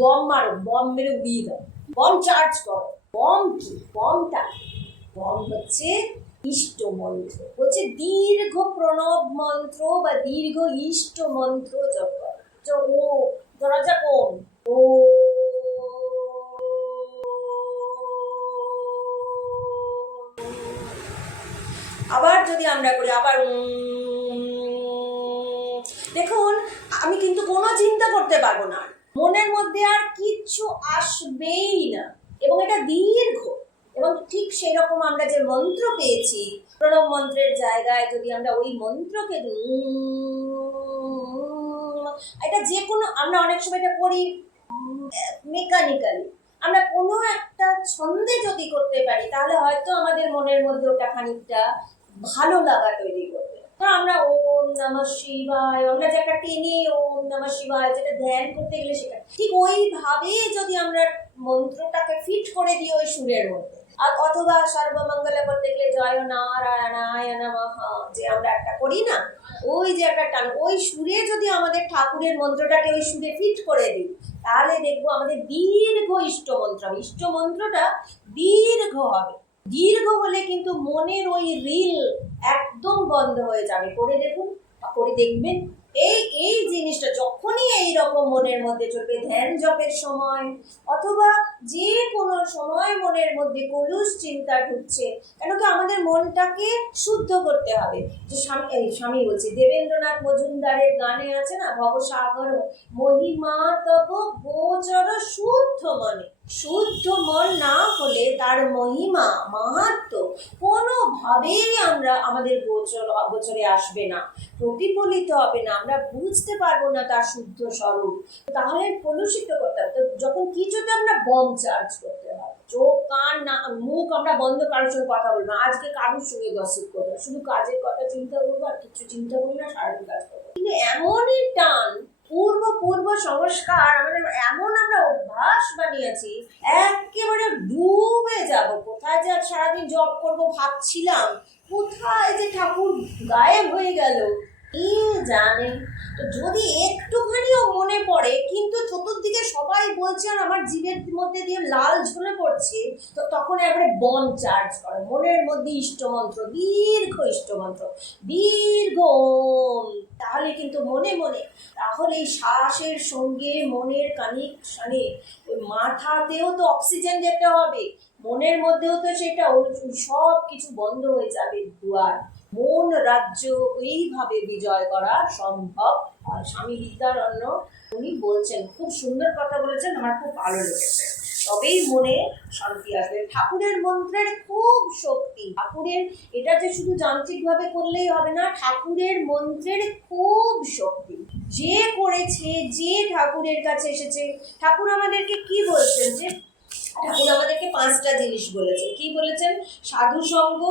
বম মারো, বম মেরে উড়িয়ে দাও, বম চার্জ করো। বম কি? বমটা বম হচ্ছে ইষ্ট মন্ত্র, বলছে দীর্ঘ প্রণব মন্ত্র বা দীর্ঘ ইষ্ট মন্ত্র জপ করো। ও দরজা কোন? ও আবার যদি আমরা করি, আবার দেখুন আমি কিন্তু কোনো চিন্তা করতে পারবো না, মনের মধ্যে আর কিচ্ছু আসবেই না, এবং এটা দীর্ঘ। এবং ঠিক সেই রকম আমরা যে মন্ত্র পেয়েছি, প্রণব মন্ত্রের জায়গায় যদি আমরা ওই মন্ত্রকে এটা যে কোনো, আমরা অনেক সময় এটা করি মেকানিক্যালি, আমরা কোনো একটা ছন্দে যদি করতে পারি তাহলে হয়তো আমাদের মনের মধ্যে ওটা খানিকটা ভালো লাগা তৈরি করবে। আমরা ওম নমঃ শিবায়, আমরা যে একটা টেনে ওম নমঃ শিবায়, যেটা ধ্যান করতে গেলে সেটা ঠিক ওইভাবে যদি আমরা মন্ত্রটাকে ফিট করে দিই ওই সুরের মধ্যে, আর অথবা সর্বমঙ্গল করতে গেলে জয় নারায়ণায় নমঃ যে আমরা একটা করি না, ওই যে একটা টান, ওই সুরে যদি আমাদের ঠাকুরের মন্ত্রটাকে ওই সুরে ফিট করে দিই তাহলে দেখবো আমাদের দীর্ঘ ইষ্ট মন্ত্র হবে। ইষ্ট মন্ত্রটা দীর্ঘ হবে, দীর্ঘ হলে কিন্তু মনের ওই রিল একদম বন্ধ হয়ে যাবে। করে দেখুন, করে দেখবেন এই জিনিসটা যখনই এইরকম মনের মধ্যে চলবে, ধ্যান জপের সময় অথবা যে কোনো সময় মনের মধ্যে কলুষ চিন্তা ঢুকছে, কেন কি আমাদের মনটাকে শুদ্ধ করতে হবে। যে স্বামী বলছে, দেবেন্দ্রনাথ মজুমদারের গানে আছে না, ভবসাগর মহিমা তব গোচর শুদ্ধ মনে। শুদ্ধ মন না হলে তার মহিমা মাহাত্ম্য কোনোভাবেই আমাদের গোচরে আসবে না, প্রতিফলিত হবে না, আমরা বুঝতে পারবো না তার শুদ্ধ স্বরূপ। তাহলে কলুষিত করতে হবে। তো যখন কিছুতে আমরা বম চার্জ করতে হবে, চোখ কান না মুখ আমরা বন্ধ, কারোর সঙ্গে কথা বলবো না, আজকে কারোর সঙ্গে গসিপ করবো, শুধু কাজের কথা চিন্তা করবো, আর কিছু চিন্তা করবো না, সারাদিন কাজ করবো। কিন্তু এমনই টান, পূর্ব সংস্কার আমাদের এমন আমরা অভ্যাস বানিয়েছি, একেবারে ডুবে যাব। কোথায় যে সারাদিন জব করবো ভাবছিলাম, কোথায় যে ঠাকুর গায়েব হয়ে গেল কে জানে। তো যদি একটুখানিও মনে পড়ে, কিন্তু চতুর্দিকে সবাই বলছে আর আমার জীবের মধ্যে দিয়ে লাল ঝরে পড়ছে, তো তখন একবারে বম চার্জ করে মনের মধ্যে ইষ্টমন্ত্র, দীর্ঘ ইষ্টমন্ত্র, দীর্ঘ ওম। তাহলে কিন্তু মনে মনে, তাহলে এই শ্বাসের সঙ্গে মনের কানেকশনে মাথাতেও তো অক্সিজেন যেতে হবে, মনের মধ্যেও তো সেটা, সব কিছু বন্ধ হয়ে যাবে দুয়ার। মন রাজ্য এইভাবে বিজয় করা সম্ভব। আর স্বামী বিদ্যারণ্য উনি বলছেন, খুব সুন্দর কথা বলেছেন, আমার খুব ভালো লেগেছে। তবেই মনে শান্তি আসবে। ঠাকুরের মন্ত্রের খুব শক্তি, ঠাকুরের এটা যে শুধু যান্ত্রিকভাবে করলেই হবে না, ঠাকুরের মন্ত্রের খুব শক্তি। যে করেছে, যে ঠাকুরের কাছে এসেছে, ঠাকুর আমাদেরকে কি বলছেন, যে ঠাকুর আমাদেরকে 5টা জিনিস বলেছেন। কি বলেছেন? সাধু সঙ্গ,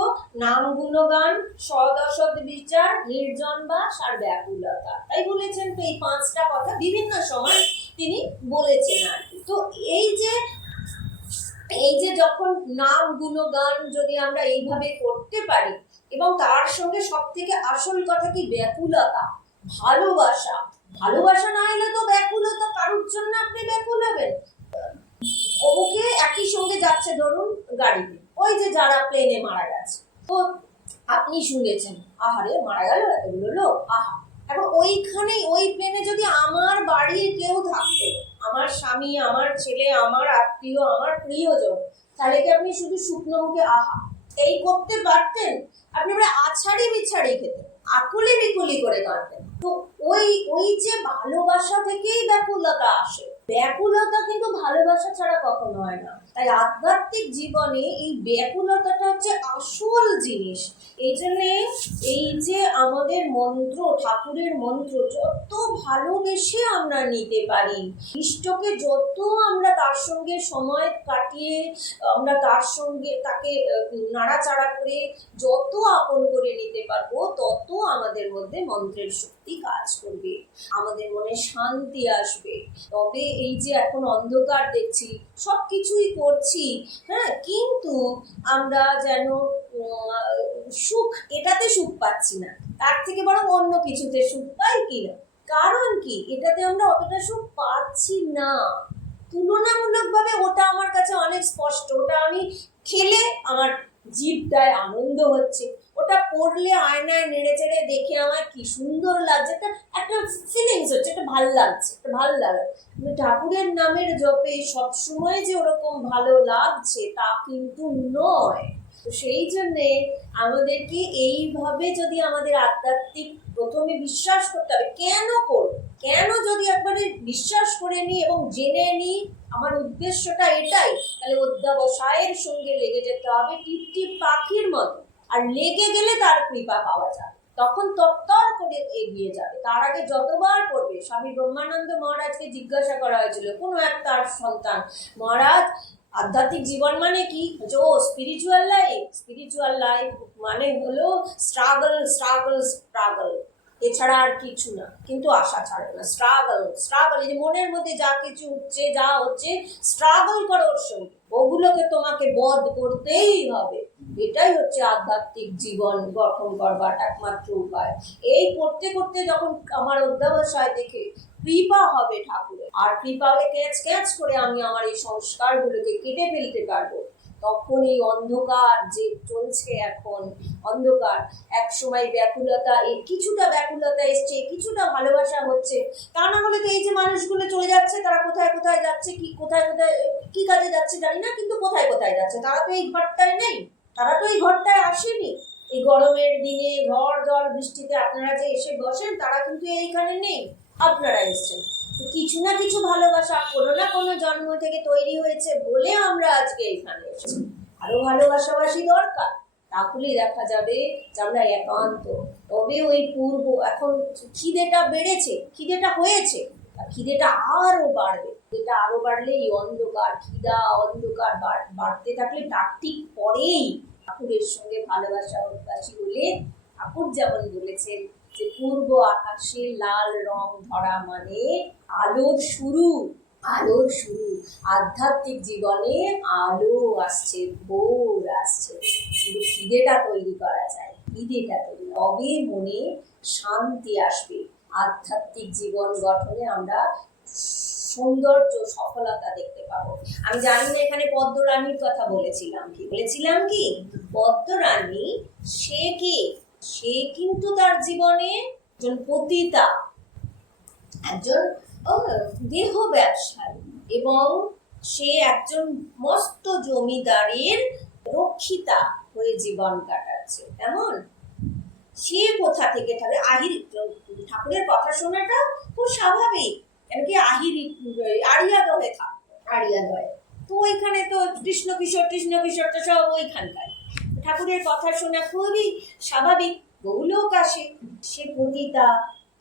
নাম গুণগান, সদসদ বিচার, নির্জন বাস আর ব্যাকুলতা। তাই বলেছেন। তো এই 5টা কথা বিভিন্ন সময় তিনি বলেছেন আর কি। তো এই যে যখন নাম গুণগান যদি আমরা এইভাবে করতে পারি, এবং তার সঙ্গে সব থেকে আসল কথা কি, ব্যাকুলতা, ভালোবাসা। ভালোবাসা না এলে তো ব্যাকুলতা, কারোর জন্য আপনি ব্যাকুল হবেন। ওকে একই সঙ্গে যাচ্ছে ধরুন গাড়িতে, ওই যে যারা প্লেনে মারা গেছে, তো আপনি শুনেছেন আহারে মারা গেল এতগুলো লোক, আহা। এখন ওইখানে ওই প্লেনে যদি আমার বাড়ির কেউ থাকতো, আমার স্বামী, আমার ছেলে, আমার আত্মীয়, আমার প্রিয়জন, তাহলে কি আপনি শুধু শুকনো মুখে আহা এই করতে পারতেন? আপনি এবারে আছাড়ি বিছাড়ি খেতেন, আকুলি বিকুলি করে কাঁদতেন। তো ওই ওই যে ভালোবাসা থেকেই ব্যাকুলতা আসে। ব্যাকুলতা কিন্তু ভালোবাসা ছাড়া কখনো হয় না। তাই আধ্যাত্মিক জীবনে এই ব্যাকুলতাটা হচ্ছে আসল জিনিস। এই জন্যে এই যে আমাদের মন্ত্র, ঠাকুরের মন্ত্র যত ভালোবেসে আমরা নিতে পারি, ইষ্টকে যত আমরা তার সঙ্গে সময় কাটিয়ে আমরা তার সঙ্গে তাকে নাড়াচাড়া করে যত আপন করে নিতে পারবো, তত আমাদের মধ্যে মন্ত্রের শক্তি কাজ করবে, আমাদের মনে শান্তি আসবে। তবে এই যে এখন অন্ধকার দেখছি, সবকিছুই করছি, হ্যাঁ, কিন্তু আমরা যেন সুখ, এটাতে সুখ পাচ্ছি না, তার থেকে বরং অন্য কিছুতে সুখ পাই কিনা। কারণ কি, এটাতে আমরা অতটা সুখ পাচ্ছি না। তুলনামূলকভাবে ওটা আমার কাছে অনেক স্পষ্ট। ওটা আমি খেলে আমার জিভটায় আনন্দ হচ্ছে, ওটা পড়লে আয়নায় নেড়ে চেড়ে দেখে আমার কি সুন্দর লাগছে, একটা ফিলিংস হচ্ছে, একটা ভালো লাগছে, একটা ভালো লাগে। কিন্তু ঠাকুরের নামের জপে সবসময় যে ওরকম ভালো লাগছে তা কিন্তু নয়। তো সেই জন্যে আমাদেরকে এইভাবে যদি আমাদের আধ্যাত্মিক প্রথমে বিশ্বাস করতে হবে। কেন করব? কেন যদি একবারে বিশ্বাস করে নিই এবং জেনে নিই আমার উদ্দেশ্যটা এটাই, তাহলে অধ্যাবসায়ের সঙ্গে লেগে যেতে হবে টিপটিপ পাখির মতো। আর লেগে গেলে তার কৃপা পাওয়া যাবে, তখন তত্তর করে এগিয়ে যাবে। তার আগে যতবার পড়বে, স্বামী ব্রহ্মানন্দ মহারাজকে জিজ্ঞাসা করা হয়েছিল কোনো এক তার সন্তান, মহারাজ আধ্যাত্মিক জীবন মানে কি? স্পিরিচুয়াল লাইফ মানে হলো স্ট্রাগল স্ট্রাগল স্ট্রাগল, এছাড়া আর কিছু না। কিন্তু আশা ছাড়ে না, স্ট্রাগল স্ট্রাগল, এই যে মনের মধ্যে যা কিছু হচ্ছে, যা হচ্ছে, স্ট্রাগল করো ওর সঙ্গে, ওগুলোকে তোমাকে বধ করতেই হবে। এটাই হচ্ছে আধ্যাত্মিক জীবন গঠন করবার একমাত্র উপায়। এই করতে করতে যখন আমার অধ্যাবসায় দেখে কৃপা হবে ঠাকুরের, আর কৃপা হলে ক্যাচ ক্যাচ করে আমি আমার এই সংস্কারগুলোকে কেটে ফেলতে পারবো, তখন এই অন্ধকার যে চলছে এখন, অন্ধকার, এক সময় ব্যাকুলতা, এই কিছুটা ব্যাকুলতা এসছে, কিছুটা ভালোবাসা হচ্ছে। তা না হলে তো এই যে মানুষগুলো চলে যাচ্ছে, তারা কোথায় কোথায় যাচ্ছে, কি কোথায় কোথায় কি কাজে যাচ্ছে জানি না, কিন্তু কোথায় কোথায় যাচ্ছে, তারা তো এই ঘরটায় নেই, তারা তো এই ঘরটায় আসেনি। এই গরমের দিনে ঝড় জল বৃষ্টিতে আপনারা যে এসে বসেন, তারা কিন্তু এইখানে নেই, আপনারা এসছেন। কিছু না কিছু ভালোবাসা কোনো না কোনো জন্ম থেকে তৈরি হয়েছে বলে আমরা আজকে এখানে এসেছি। আরো ভালোবাসাবাসী দরকার, তাহলেই দেখা যাবে যে আমরা একান্ত। তবে ওই পূর্ব, এখন খিদেটা বেড়েছে, খিদেটা হয়েছে, খিদেটা আরো বাড়বে। খিদেটা আরো বাড়লে এই অন্ধকার, খিদা অন্ধকার বাড়তে থাকলে তার ঠিক পরেই ঠাকুরের সঙ্গে ভালোবাসা উদ্বাসী হলে, ঠাকুর যেমন বলেছেন যে পূর্ব আকাশে লাল রং ধরা মানে আলোর শুরু, আলোর শুরু। আধ্যাত্মিক জীবনে আলো আসছে, ভোর আসছে, কিন্তু খিদেটা তৈরি করা যায়, খিদেটা তৈরি, তবে মনে শান্তি আসবে। আধ্যাত্মিক জীবন গঠনে আমরা সৌন্দর্য, সফলতা দেখতে পাবো। আমি জানি না এখানে পদ্মরানীর কথা বলেছিলাম কি পদ্মরানী সে কি, সে কিন্তু তার জীবনে একজন পতিতা, একজন দেহ ব্যবসায়ী, এবং সে একজন মস্ত জমিদারের রক্ষিতা হয়ে জীবন কাটাচ্ছে। কেমন সে কোথা থেকে ঠাকুরের কথা শোনাটা খুব স্বাভাবিক, কেন কি আড়িয়াদহে থাকতো, আড়িয়াদহে তো ওইখানে তো কৃষ্ণ কিশোরটা সব ওইখানকার, ঠাকুরের কথা শোনা খুবই স্বাভাবিক, বহু লোক আসে। সে পতিতা,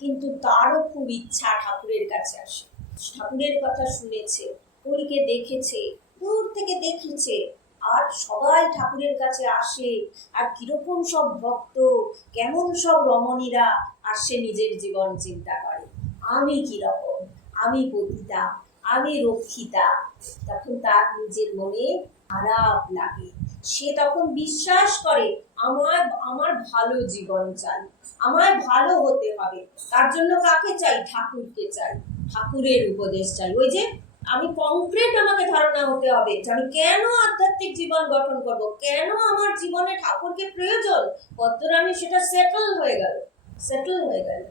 কিন্তু তারও খুব ইচ্ছা ঠাকুরের কাছে আসে, ঠাকুরের কথা শুনেছে, পুরীকে দেখেছে, দূর থেকে দেখেছে, আর সবাই ঠাকুরের কাছে আসে, আর কিরকম সব ভক্ত, কেমন সব রমণীরা আসে, নিজের জীবন চিন্তা করে, আমি কিরকম, আমি পতিতা, আমি রক্ষিতা। তখন তার নিজের মনে খারাপ লাগে, সে তখন বিশ্বাস করে আমার ভালো জীবন চাই, আমার ভালো হতে হবে। তার জন্য কাকে চাই? ঠাকুরকে চাই, ঠাকুরের উপদেশ চাই। ওই যে আমি কংক্রিট, আমাকে ধারণা হতে হবে যে আমি কেন আধ্যাত্মিক জীবন গঠন করব, কেন আমার জীবনে ঠাকুরকে প্রয়োজন। পদ্মরানী সেটা সেটেল হয়ে গেল,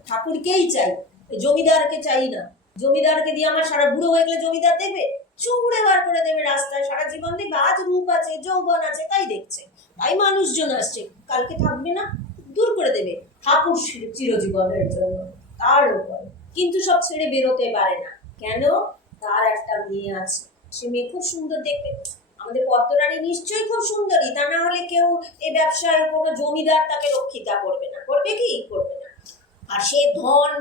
ঠাকুরকেই চাই, জমিদারকে চাই না। জমিদারকে দিয়ে আমার সারা বুড়ো হয়ে গেলে জমিদার দেবে, চুড়ে বার করে দেবে রাস্তায়, সারা জীবন দেখবে আজ রূপ আছে, যৌবন আছে, তাই দেখছে, তাই মানুষজন আসছে, কালকে থাকবে না, দূর করে দেবে ঠাকুর চিরজীবনের জন্য তার উপর। কিন্তু সব ছেড়ে বেরোতে পারে না, কেন? তার একটা মেয়ে আছে, সে মেয়ে খুব সুন্দর দেখতে। আমাদের পদ্মরানী নিশ্চয়ই খুব সুন্দরী, তা না হলে কেউ এই ব্যবসায় কোনো জমিদার তাকে রক্ষিতা করবে না, করবে কি? করবে না। আর সে ধন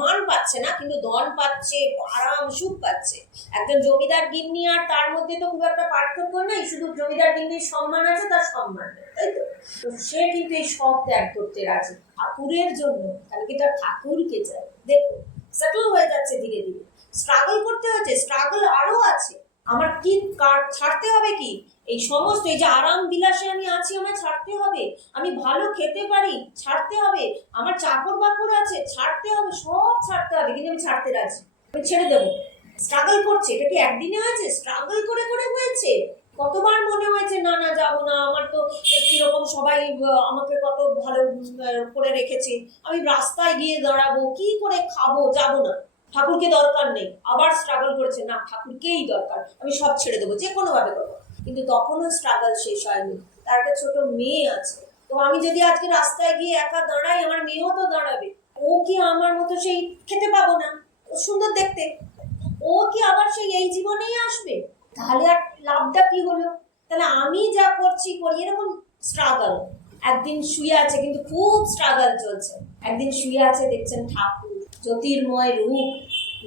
মান পাচ্ছে না, কিন্তু ধন পাচ্ছে, আরাম সুখ পাচ্ছে। একজন জমিদার গিন্নি আর তার মধ্যে তো খুব একটা পার্থক্য নেই, শুধু জমিদার গিন্নির সম্মান আছে, তার সম্মান নেই, তাই তো? তো সে কিন্তু এই সব ত্যাগ করতে রাজি ঠাকুরের জন্য, তাহলে কি তার ঠাকুরকে চায়। দেখো সেটেল হয়ে যাচ্ছে ধীরে ধীরে, স্ট্রাগল করতে হচ্ছে, স্ট্রাগল আরো আছে। আমার কি ছাড়তে হবে, কি এই সমস্ত এই যে আরাম বিলাসে আমি আছি, আমার ছাড়তে হবে। আমি ভালো খেতে পারি, ছাড়তে হবে। আমার চাকর বাকর আছে, ছাড়তে হবে, সব ছাড়তে হবে, কিন্তু আমি ছাড়তে রাজি, আমি ছেড়ে দেবো। স্ট্রাগল করছে, এটা কি একদিনে হয়েছে? স্ট্রাগল করে করে হয়েছে। কতবার মনে হয়েছে না না যাবো না, আমার তো কিরকম সবাই আমাকে কত ভালো করে রেখেছে, আমি রাস্তায় গিয়ে দাঁড়াবো, কি করে খাবো, যাবো না, ঠাকুরকে দরকার নেই। আবার স্ট্রাগল করেছে, না ঠাকুরকেই দরকার, আমি সব ছেড়ে দেবো, যে কোনো ভাবে করবো। কিন্তু তখনও স্ট্রাগল শেষ হয়নি, তার একটা ছোট মেয়ে আছে। তো আমি যদি আজকে রাস্তায় গিয়ে একা দাঁড়াই, আমার মেয়েও তো দাঁড়াবে। ও কি আমার মতো সেই খেতে পাবো না, ও সুন্দর দেখতে, ও কি আবার সেই এই জীবনেই আসবে? তাহলে আর লাভটা কি হলো? তাহলে আমি যা করছি করি, এরকম স্ট্রাগল। একদিন শুয়ে আছে, কিন্তু খুব স্ট্রাগল চলছে, একদিন শুয়ে আছে, দেখছেন ঠাকুর, জ্যোতির্ময় রূপ,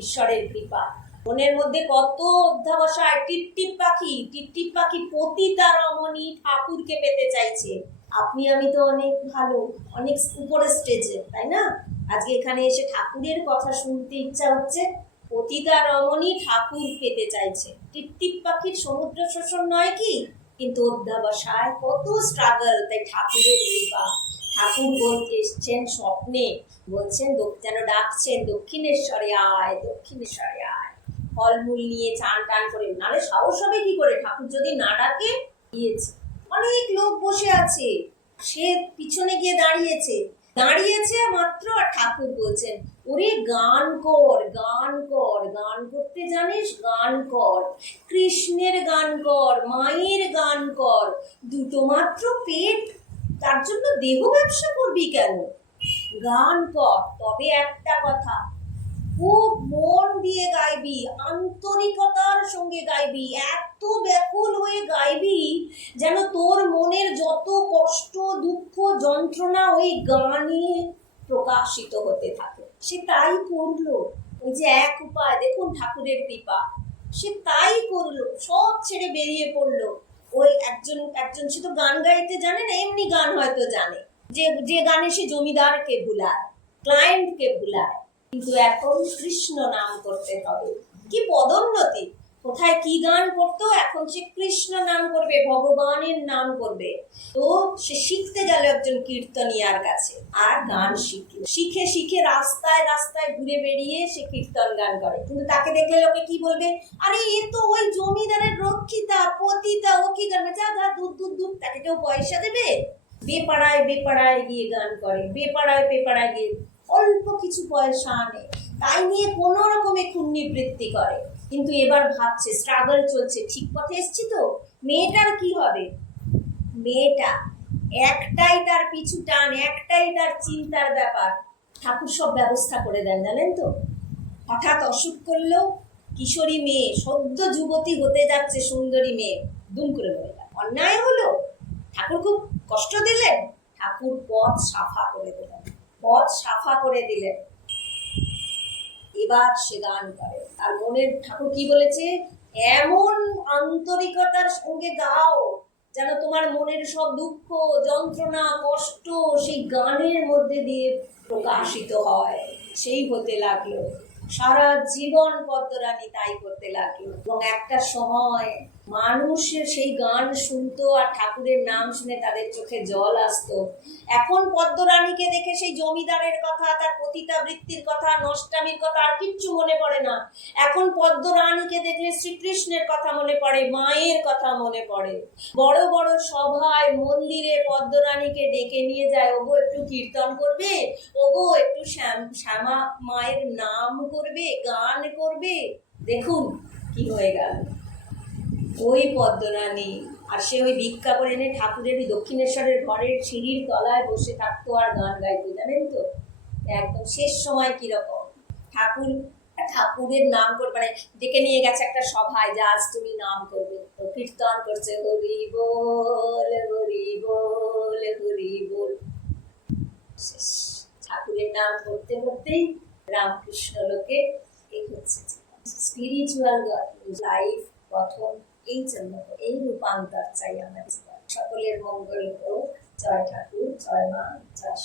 ঈশ্বরের কৃপা। মনের মধ্যে কত অধ্যাবসায়, টিপটিপ পাখি, টিপটিপ পাখি পতিতা রমণী ঠাকুরকে পেতে চাইছে। আপনি আমি তো অনেক ভালো, অনেক উপরে স্টেজে, তাই না? আজকে এখানে এসে ঠাকুরের কথা শুনতে ইচ্ছা হচ্ছে, পতিতা রমণী ঠাকুর পেতে চাইছে। টিপটিপ পাখির সমুদ্র শোষণ নয় কি? কিন্তু অধ্যাবসায় কত স্ট্রাগল, তাই ঠাকুরের কৃপা। ঠাকুর বলতে এসছেন স্বপ্নে, বলছেন যেন ডাকছেন, দক্ষিণেশ্বরে আয়, দক্ষিণেশ্বরে আয়, ফলমূল নিয়ে চান টান করে। নাহলে সাহস হবে কি করে, ঠাকুর যদি না ডাকে? গিয়েছে, অনেক লোক বসে আছে, সে পিছনে গিয়ে দাঁড়িয়েছে, দাঁড়িয়েছে মাত্র, আর ঠাকুর বলছেন, ওরে গান কর, গান কর, গান করতে জানিস, গান কর, কৃষ্ণের গান কর, মায়ের গান কর, দুটো মাত্র পেট, তার জন্য দেহ ব্যবসা করবি কেন? গান কর। তবে একটা কথা, খুব মন দিয়ে গাইবি, আন্তরিকতার সঙ্গে গাইবি, এত ব্যাকুল হয়ে গাইবি যেন তোর মনের যত কষ্ট, দুঃখ, যন্ত্রণা ওই গানে প্রকাশিত হতে থাকে। সে তাই করলো। ওই যে এক উপায়, দেখুন ঠাকুরের কৃপা, সে তাই করলো, সব ছেড়ে বেরিয়ে পড়লো। ওই একজন সে তো গান গাইতে জানে না, এমনি গান হয়তো জানে, যে গানে সে জমিদারকে ভুলায়, ক্লায়েন্টকে ভুলায়, কিন্তু এখন কৃষ্ণ নাম করতে হবে। কি পদোন্নতি! কোথায় কি গান করতো, এখন সে কৃষ্ণ নাম করবে, ভগবানের নাম করবে। তো সে শিখতে গেল একজন কীর্তনিয়ার কাছে, আর গান শিখে শিখে রাস্তায় রাস্তায় ঘুরে বেরিয়ে সে কীর্তন গান করে। কিন্তু তাকে দেখলে লোকে কি বলবে? আরে এ তো ওই জমিদারের রক্ষিতা, পতিতা, ও কি গান, যা যা দূর দূর দূর, তাকে কেউ পয়সা দেবে? বেপাড়ায় বেপাড়ায় গিয়ে গান করে, বেপাড়ায় বেপাড়ায় গিয়ে অল্প কিছু পয়সা আনে, তাই নিয়ে কোনো রকমে ক্ষুণ্ণিবৃত্তি করে। কিন্তু এবার ভাবছে, স্ট্রাগল চলছে, ঠিক পথে এসছি তো। মেয়েটার কি হবে? মেয়েটা একটাই তার পিছু টান, একটাই তার চিন্তার ব্যাপার। ঠাকুর সব ব্যবস্থা করে দেন, জানেন তো। হঠাৎ অসুখ করলো, কিশোরী মেয়ে, সদ্য যুবতী হতে যাচ্ছে, সুন্দরী মেয়ে, দুম করে মরে গেল। অন্যায় হলো, ঠাকুর খুব কষ্ট দিলেন, ঠাকুর পথ সাফা করে দিলেন, পথ সাফা করে দিলেন। এবার সে গান করে, তার মনের ঠাকুর কি বলেছে? এমন আন্তরিকতার সঙ্গে গাও যেন তোমার মনের সব দুঃখ, যন্ত্রণা, কষ্ট সেই গানের মধ্যে দিয়ে প্রকাশিত হয়। সেই হতে লাগলো, সারা জীবন পদ্মরানী তাই করতে লাগলো। এবং একটা সময় মানুষের সেই গান শুনতো আর ঠাকুরের নাম শুনে তাদের চোখে জল আসতো। এখন পদ্মরানীকে দেখে সেই জমিদারের কথা, তার পতিতাবৃত্তির কথা, নষ্টামির কথা আর কিচ্ছু মনে পড়ে না। এখন পদ্মরানীকে দেখলে শ্রীকৃষ্ণের কথা মনে পড়ে, মায়ের কথা মনে পড়ে। বড় বড় সভায়, মন্দিরে পদ্মরানীকে ডেকে নিয়ে যায়, ওগো একটু কীর্তন করবে, ওগো একটু শ্যামা মায়ের নাম করবে, গান করবে। দেখুন কি হয়ে গেল? ওই পদ্মরানী, আর সে ওই ভিক্ষা করে এনে ঠাকুরের ওই দক্ষিণেশ্বরের ঘরের সিঁড়ির তলায় বসে থাকতো আর গান গাইতো, জানেন তো? একদম শেষ সময় কিরকম ঠাকুর, ঠাকুরের নাম করে মানে ডেকে নিয়ে গেছে একটা সভায় যে আজ তুমি নাম করবে, তো কীর্তন করছে হরি বল হরি বল হরি বল। শেষ। ঠাকুরের নাম করতে করতেই রামকৃষ্ণ লোকে এই হচ্ছে স্পিরিচুয়াল লাইফ গঠন। এই জন্য এই রূপান্তর চাই আমাদের। সকলের মঙ্গল হোক। জয় ঠাকুর, জয় মা, জয়